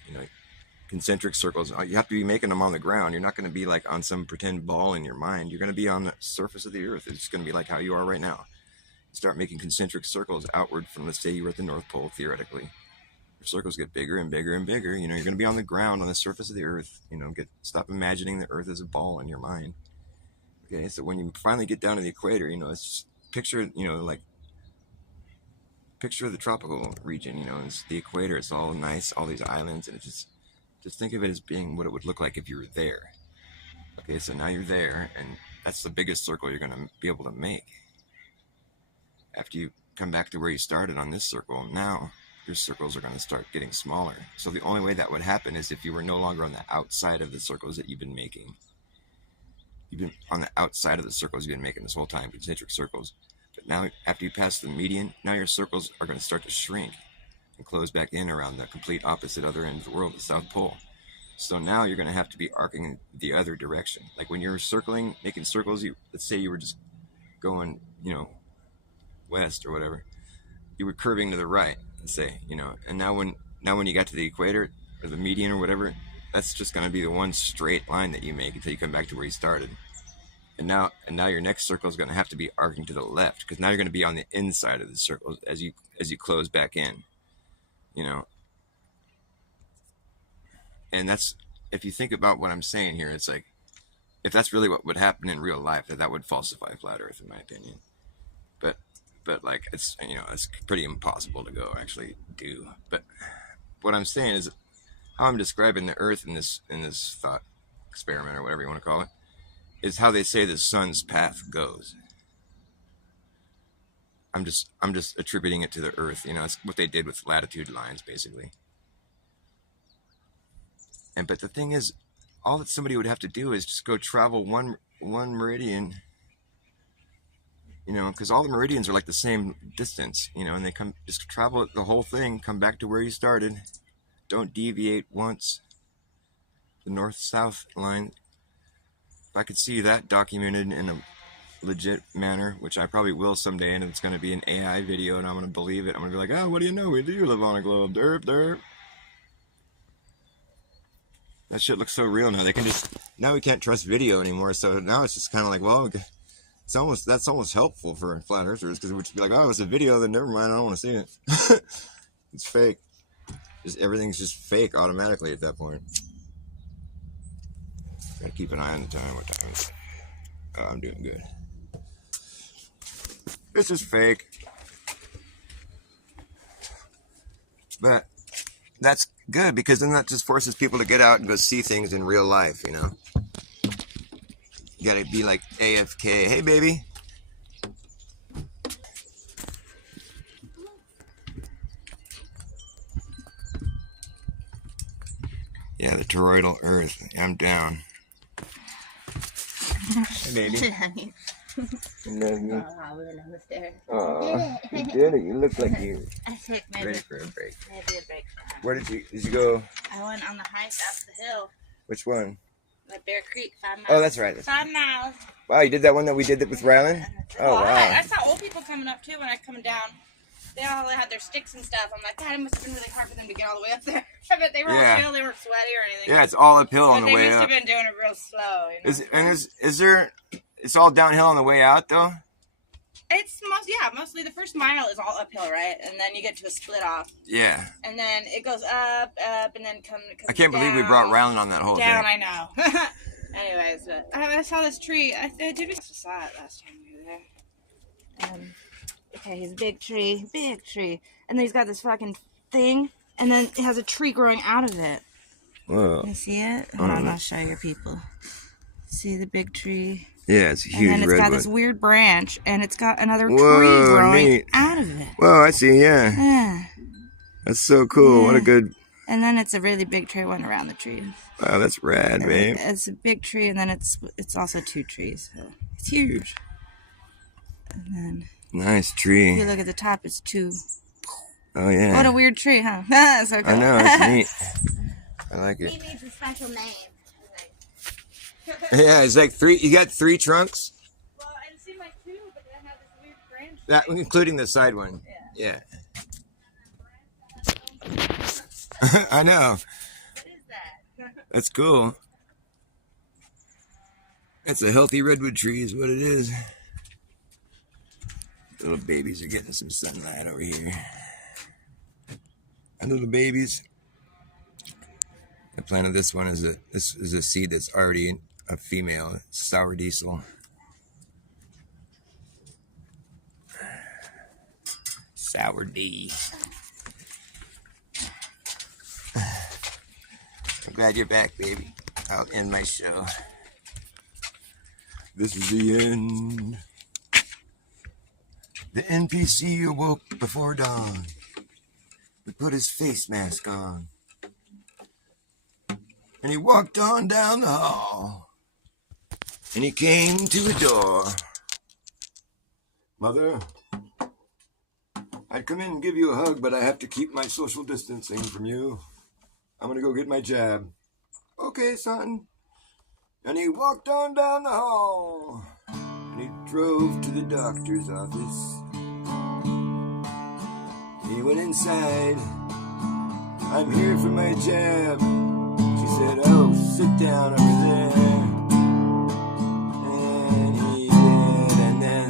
concentric circles, you have to be making them on the ground. You're not going to be like on some pretend ball in your mind. You're going to be on the surface of the Earth. It's going to be like how you are right now. You start making concentric circles outward from, let's say you were at the North Pole, theoretically. Your circles get bigger and bigger and bigger. You're going to be on the ground, on the surface of the Earth. Stop imagining the Earth as a ball in your mind. Okay, so when you finally get down to the equator, it's just picture, picture the tropical region, it's the equator. It's all nice, all these islands, and it's just think of it as being what it would look like if you were there. Okay, so now you're there, and that's the biggest circle you're going to be able to make. After you come back to where you started on this circle, now your circles are going to start getting smaller. So the only way that would happen is if you were no longer on the outside of the circles that you've been making. You've been on the outside of the circles you've been making this whole time, concentric circles. But now, after you pass the median, now your circles are going to start to shrink and close back in around the complete opposite other end of the world, the South Pole. So now you're going to have to be arcing the other direction. Like when you're circling, making circles, let's say you were just going, west or whatever, you were curving to the right, let's say, and now when you got to the equator or the median or whatever, that's just going to be the one straight line that you make until you come back to where you started. And now your next circle is going to have to be arcing to the left, because now you're going to be on the inside of the circle as you close back in, And that's, if you think about what I'm saying here, it's like, if that's really what would happen in real life, that would falsify flat Earth, in my opinion. But like, it's, it's pretty impossible to go actually do. But what I'm saying is, how I'm describing the Earth in this thought experiment, or whatever you want to call it, is how they say the sun's path goes. I'm just attributing it to the Earth. You know, it's what they did with latitude lines, basically. But the thing is, all that somebody would have to do is just go travel one meridian. You know, because all the meridians are like the same distance. You know, and they just travel the whole thing, come back to where you started. Don't deviate once. The north-south line. If I could see that documented in a legit manner, which I probably will someday, and it's going to be an AI video, and I'm going to believe it. I'm going to be like, oh, what do you know? We do live on a globe. Derp, derp. That shit looks so real now. Now we can't trust video anymore, so now it's just kind of like, well, that's almost helpful for flat earthers, because it would just be like, oh, it's a video, then never mind, I don't want to see it. It's fake. Everything's just fake automatically at that point. Gotta keep an eye on the time. What time is it? Oh, I'm doing good. It's just fake. But that's good, because then that just forces people to get out and go see things in real life, you know? You gotta be like AFK. Hey, baby. Yeah, the toroidal Earth. I'm down. Hey, baby. Love you. Oh, we went on the stairs. Oh, you did it. You look like you I took ready for a break. maybe a break. Where did you go? I went on the hike up the hill. Which one? Like Bear Creek, 5 miles. Oh, that's right. 5 miles. Wow, you did that one that we did with Rylan? Oh, wow. I saw old people coming up too when I was coming down. They all had their sticks and stuff. I'm like, God, it must have been really hard for them to get all the way up there. But they were all chill. They weren't sweaty or anything. Yeah, it's all uphill on the way up. They must have been doing it real slow. You know? Is there? It's all downhill on the way out, though. It's mostly the first mile is all uphill, right? And then you get to a split off. Yeah. And then it goes up, and then comes I can't believe we brought Rylan on that whole thing. I know. Anyways, but I saw this tree. I did. We saw it last time we were there. Okay, he's a big tree, and then he's got this fucking thing, and then it has a tree growing out of it. Whoa! You see it? Hold on, I'll show your people. See the big tree? Yeah, it's a huge redwood. And then it's got this weird branch, and it's got another tree growing out of it. Whoa, I see. Yeah. Yeah. That's so cool. Yeah. What a good. And then it's a really big tree one around the tree. Wow, that's rad, babe. It's a big tree, and then it's also 2 trees. So it's huge. And then nice tree. If you look at the top, it's 2. Oh yeah. What a weird tree, huh? So cool. I know, it's neat. I like it. He needs a special name. Yeah, it's like 3. You got 3 trunks. Well, I see like 2, but they have this weird branch. That, including the side one. Yeah. I know. What is that? That's cool. It's a healthy redwood tree is what it is. Little babies are getting some sunlight over here. And little babies. I planted this one as this is a seed that's already a female. It's sour diesel. Sour D. I'm glad you're back, baby. I'll end my show. This is the end. The NPC awoke before dawn. He put his face mask on. And he walked on down the hall. And he came to a door. Mother, I'd come in and give you a hug, but I have to keep my social distancing from you. I'm gonna go get my jab. Okay, son. And he walked on down the hall. And he drove to the doctor's office. He went inside. I'm here for my jab. She said, oh, sit down over there. And he did. And then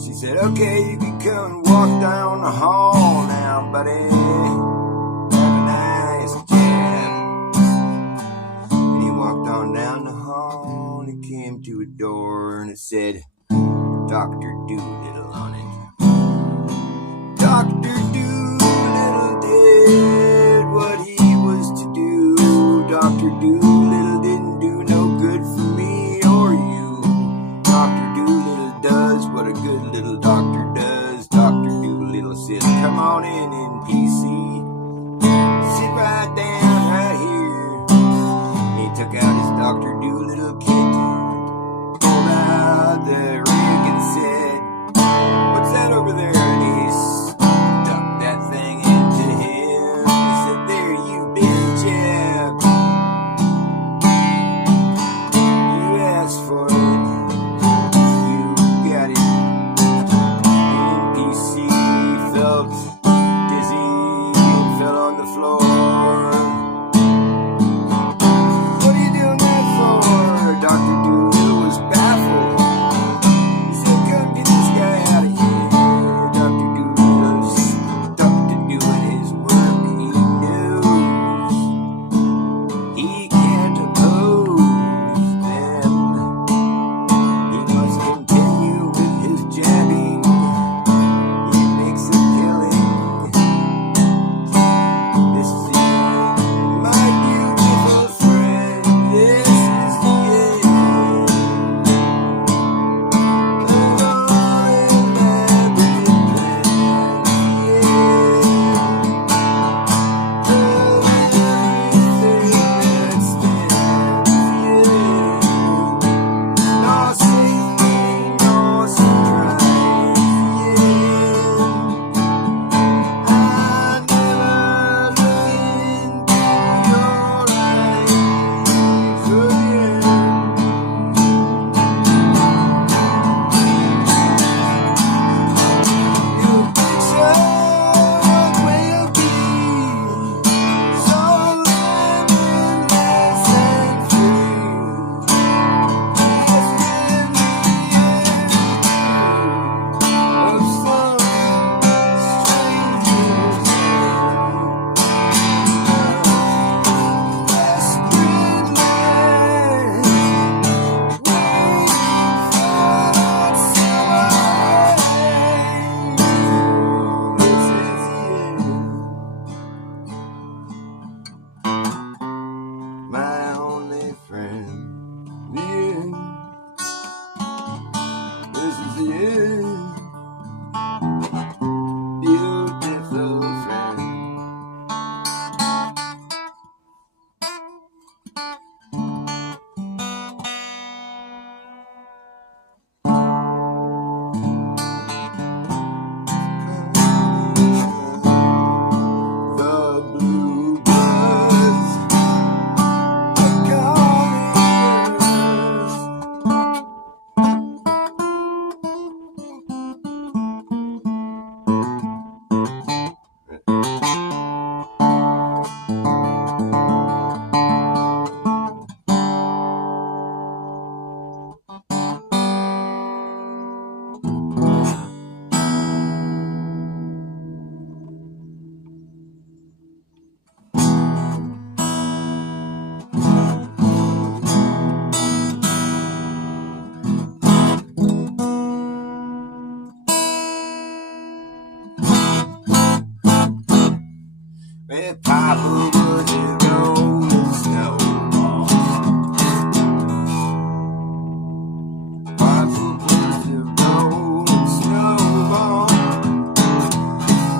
she said, okay, you can come and walk down the hall now, buddy. Have a nice jab. And he walked on down the hall. And he came to a door and it said, Dr. Doolittle on it. Dr. Doolittle did what he Well, Papa was a rolling snowball. Papa was a rolling snowball.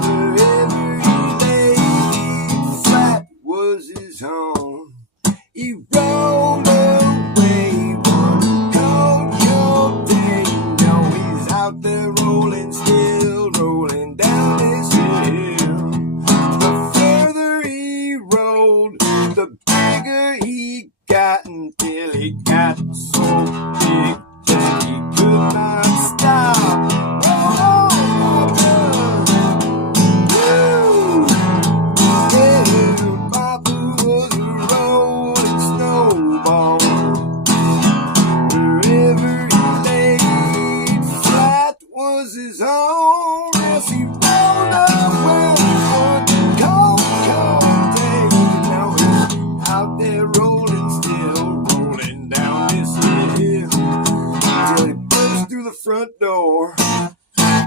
Wherever he laid flat was his home. He rolled away one cold day. Now he's out there rolling, still rolling down this hill. The further he rolled, the bigger he got, until he got so big that he could not stop. Oh, Papa. Woo. Yeah, Papa was a rolling snowball. Wherever he laid flat was his home. As he rolled away one cold day. Now he's out there rolling, still rolling down this hill, till he burst through the front door,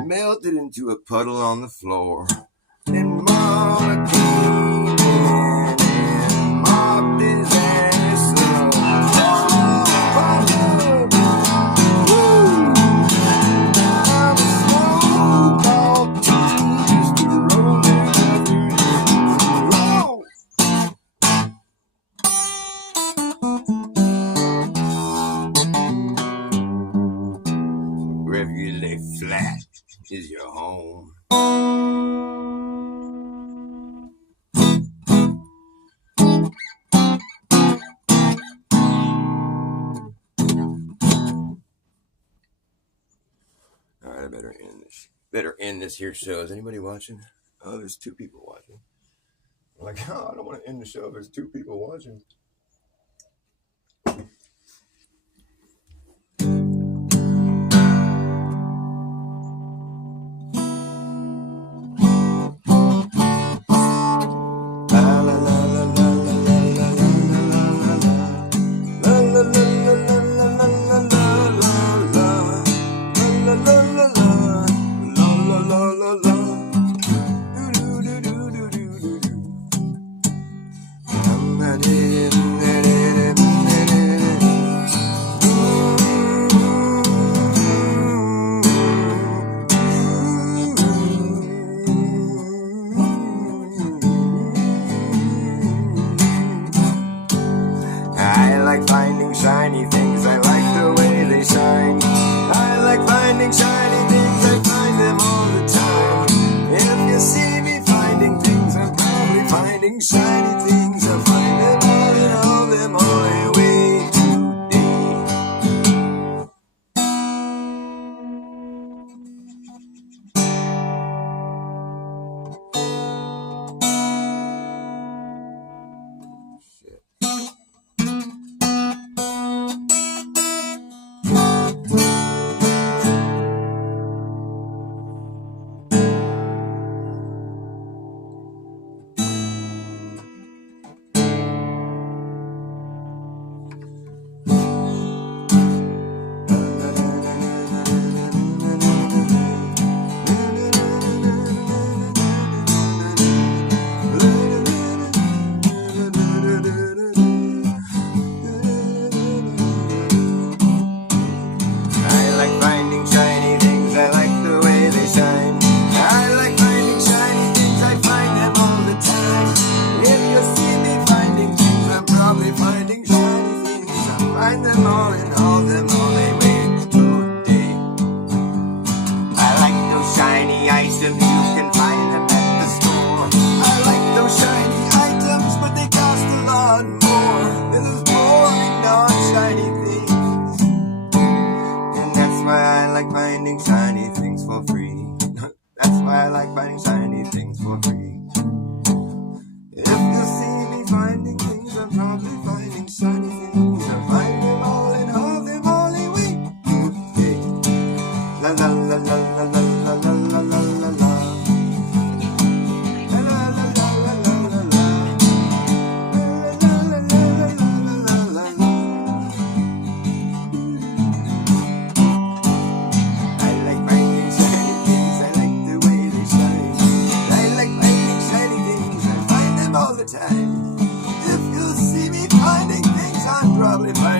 melted into a puddle on the floor. Then Mama came in and mopped his ass up. Oh, Papa, woo. I'm a snowball too, just rolling after you. Roll. Wherever you lay flat is your home. All right, I better end this here show. Is anybody watching? Oh, there's 2 people watching. I'm like, oh, I don't want to end the show. There's 2 people watching. I like finding shiny things, I like the way they shine. I like finding shiny things, I find them all the time. If you see me finding things, I'm probably finding shiny things. I find them all and all them all away today. Shit.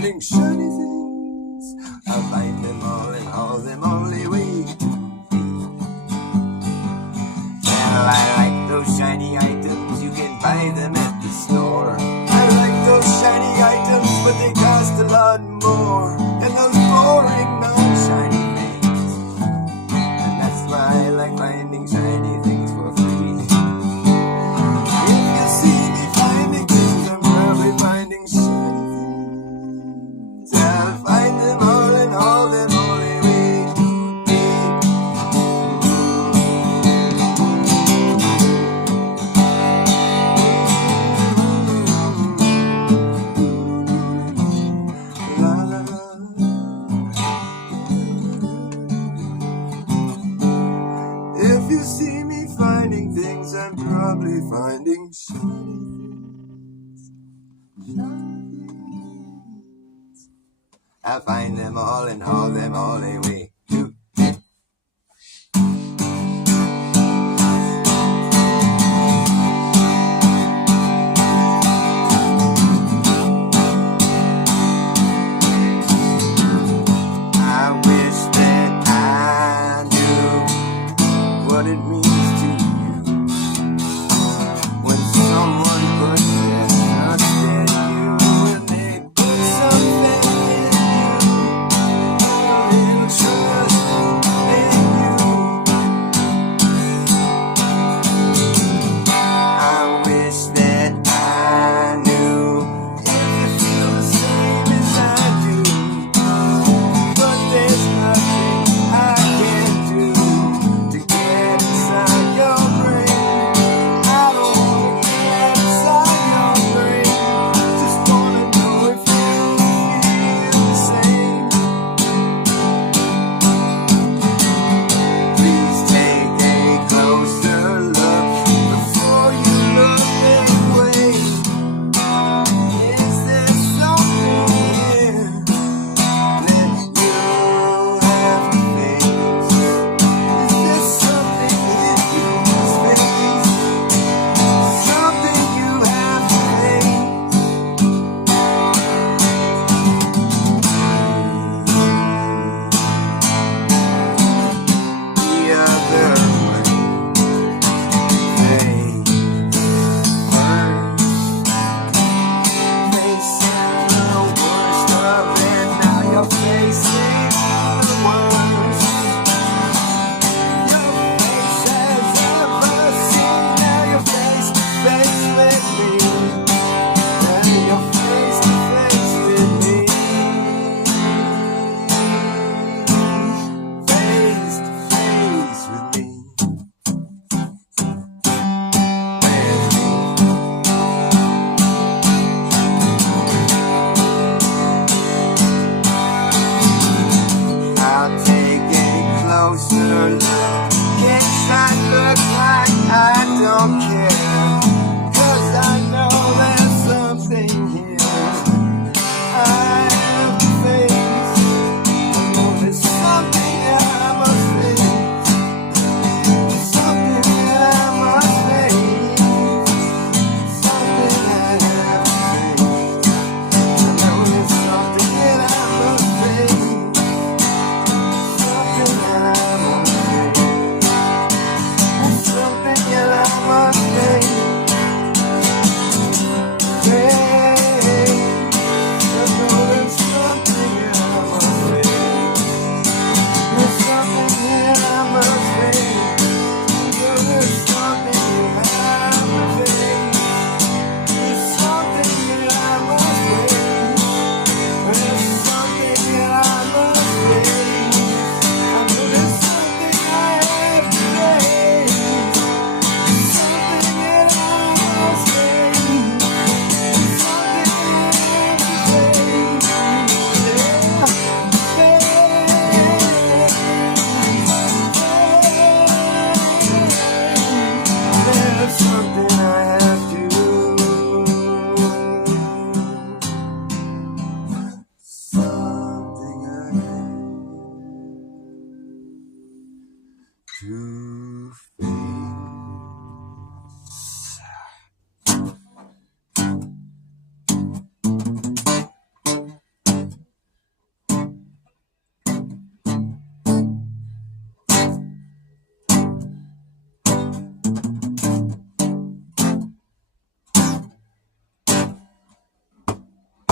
finding shiny things. I'll find them all and all them only way to be. Well, I like those shiny items, you can buy them at the store. I like those shiny items, but they cost a lot more than those boring non-shiny things. And that's why I like finding shiny things for free. If you see me finding things, I'm probably finding shiny things. I'll find them all and all them only way to be. La la la. If you see me finding things, I'm probably finding shiny things. I find them all and all them all a way to be. I wish that I knew what it means to you when someone puts their trust in you, when they put something in you, a little trust.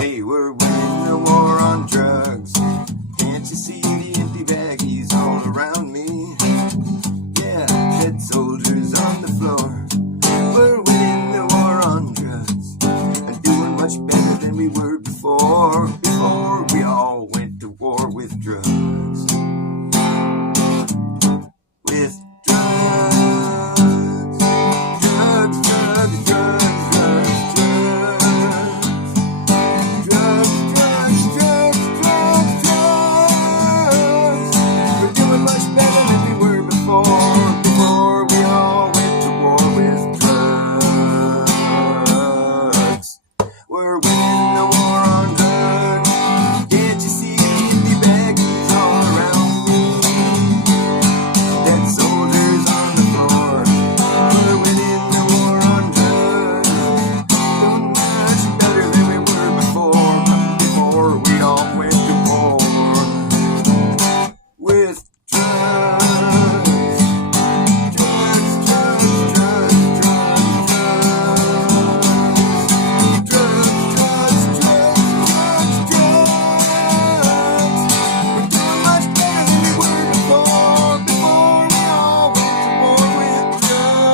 They were winning the war on drugs. Can't you see the empty baggies all around me? Yeah, dead soldiers on the floor. We're winning the war on drugs and doing much better than we were before. Before we all went to war with drugs. With drugs. Drugs, drugs, drugs, drugs, drugs. Drugs, drugs, drugs, drugs, drugs. We're doing much better than we were before. Before we all went to war with drugs. We're winning the war on drugs. Can't you see the empty baggies all around me? Dead soldiers on the floor. We're winning the war on drugs. Doing much better than we were before. Before we all went to war with drugs. Drugs, drugs, drugs, drugs, drugs. Drugs, drugs, drugs, drugs, drugs. We're doing much better than we were before. Before we all went to war with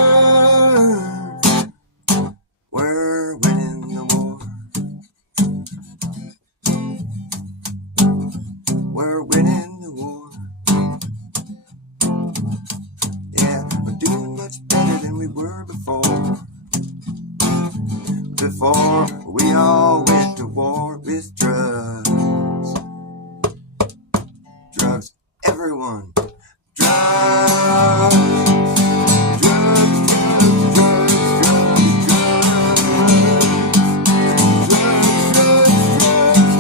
drugs. We're winning the war. We're winning the war. Yeah, we're doing much better than we were before. Before we all went to war with drugs. Drugs, everyone. Drugs. Drugs, drugs, drugs, drugs, drugs. Drugs, drugs, drugs,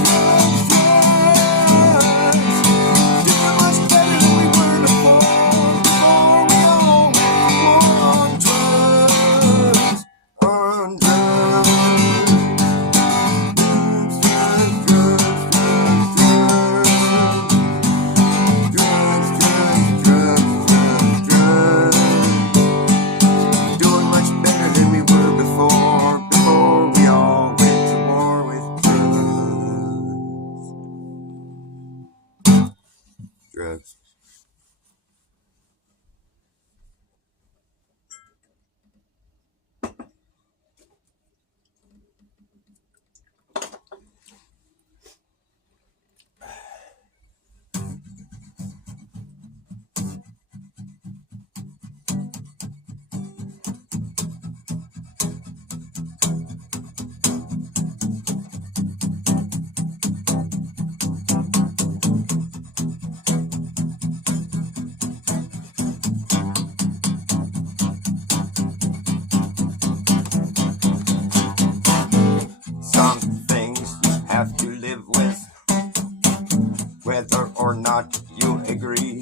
drugs, drugs. Doing much better than we were before. Before we all went to war on drugs. On drugs. Drugs, drugs, drugs, drugs, drugs. Drugs, drugs, drugs, drugs, drugs. Doing much better than we were before. Before we all went to war with drugs. Drugs. Some things you have to live with, whether or not you agree.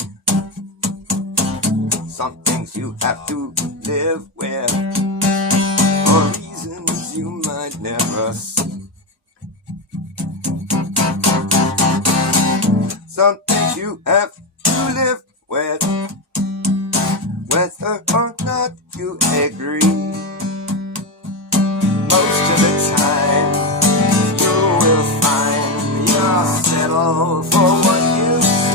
Some things you have to live with, for reasons you might never see. Some things you have to live with, whether or not you agree. Most of the time, you will find you'll settle for what you see.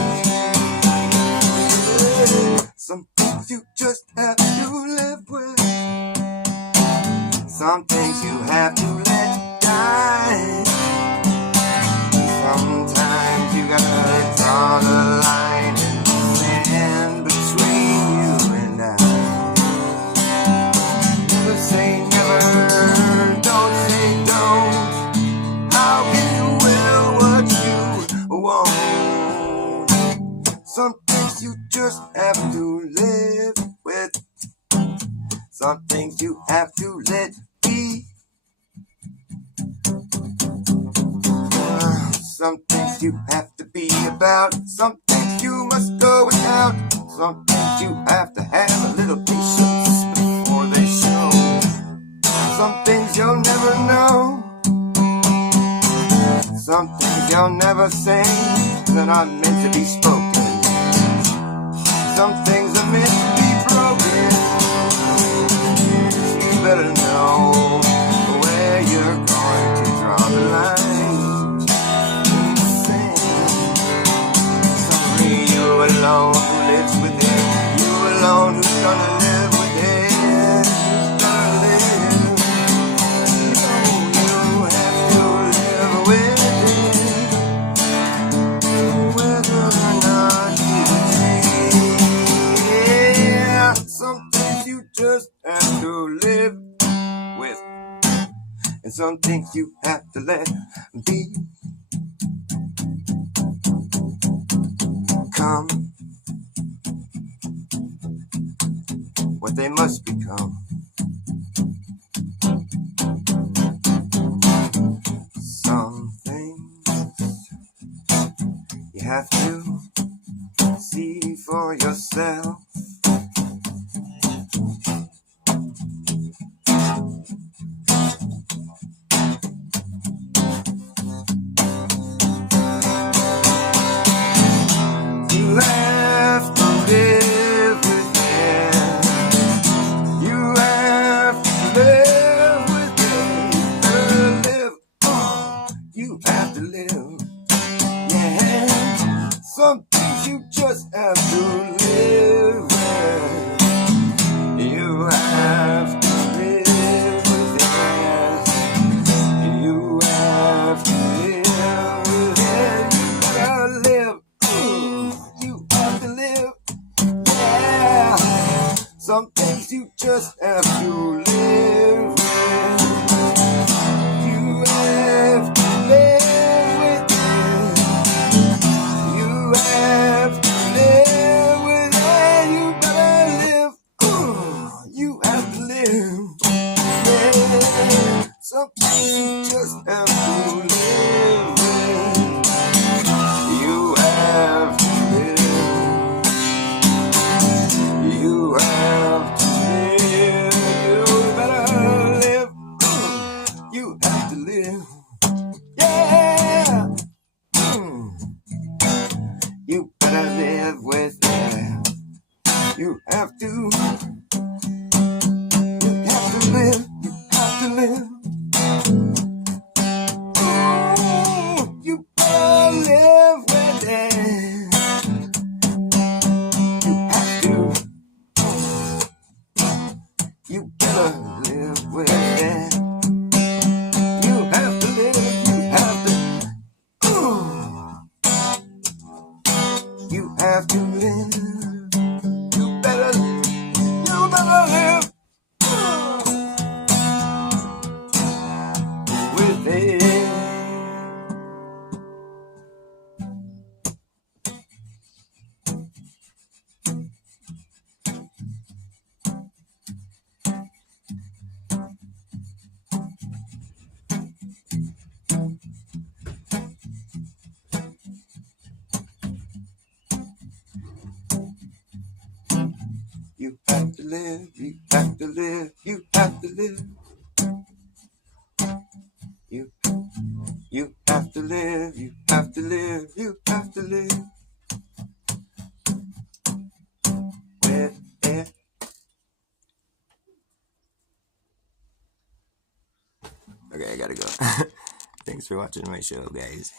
Some things you just have to live with. Some things you have to let die. Sometimes you gotta draw the line and stand between you and I. Never say never. Don't say don't. How can you will what you want? Some things you just have to live with. Some things you have to let be. Some things you have to be about. Some things you must go without. Some things you have to have a little patience before they show. Some things you'll never know. Some things you'll never say that are meant to be spoken. Some things are meant to be broken. You better know where you're going to draw the line. things you have to let be. Come what they must become. Some things you have to see for yourself. You have to live with it. You have to live with it. Live. Oh, you have to live. Yeah. Some things you just have to live with. You have to live with it. You have to live with it. You gotta live. You have to live. Yeah. Some things you just have to live with. You have to live with it. You have to live with it. You gotta live. You have to live. Yeah. Some things you just have to live with. You have to live. You have to live. You better live. You have to live. Yeah. You better live with it. You have to. You have to live. You have to live. You better live with it. You have to. You better live with it. You have to live. You have to. You have to live. You better live with it. You have to live, you have to live, you have to live. You have to live, you have to live, you have to live with it. Okay, I gotta go. Thanks for watching my show, guys.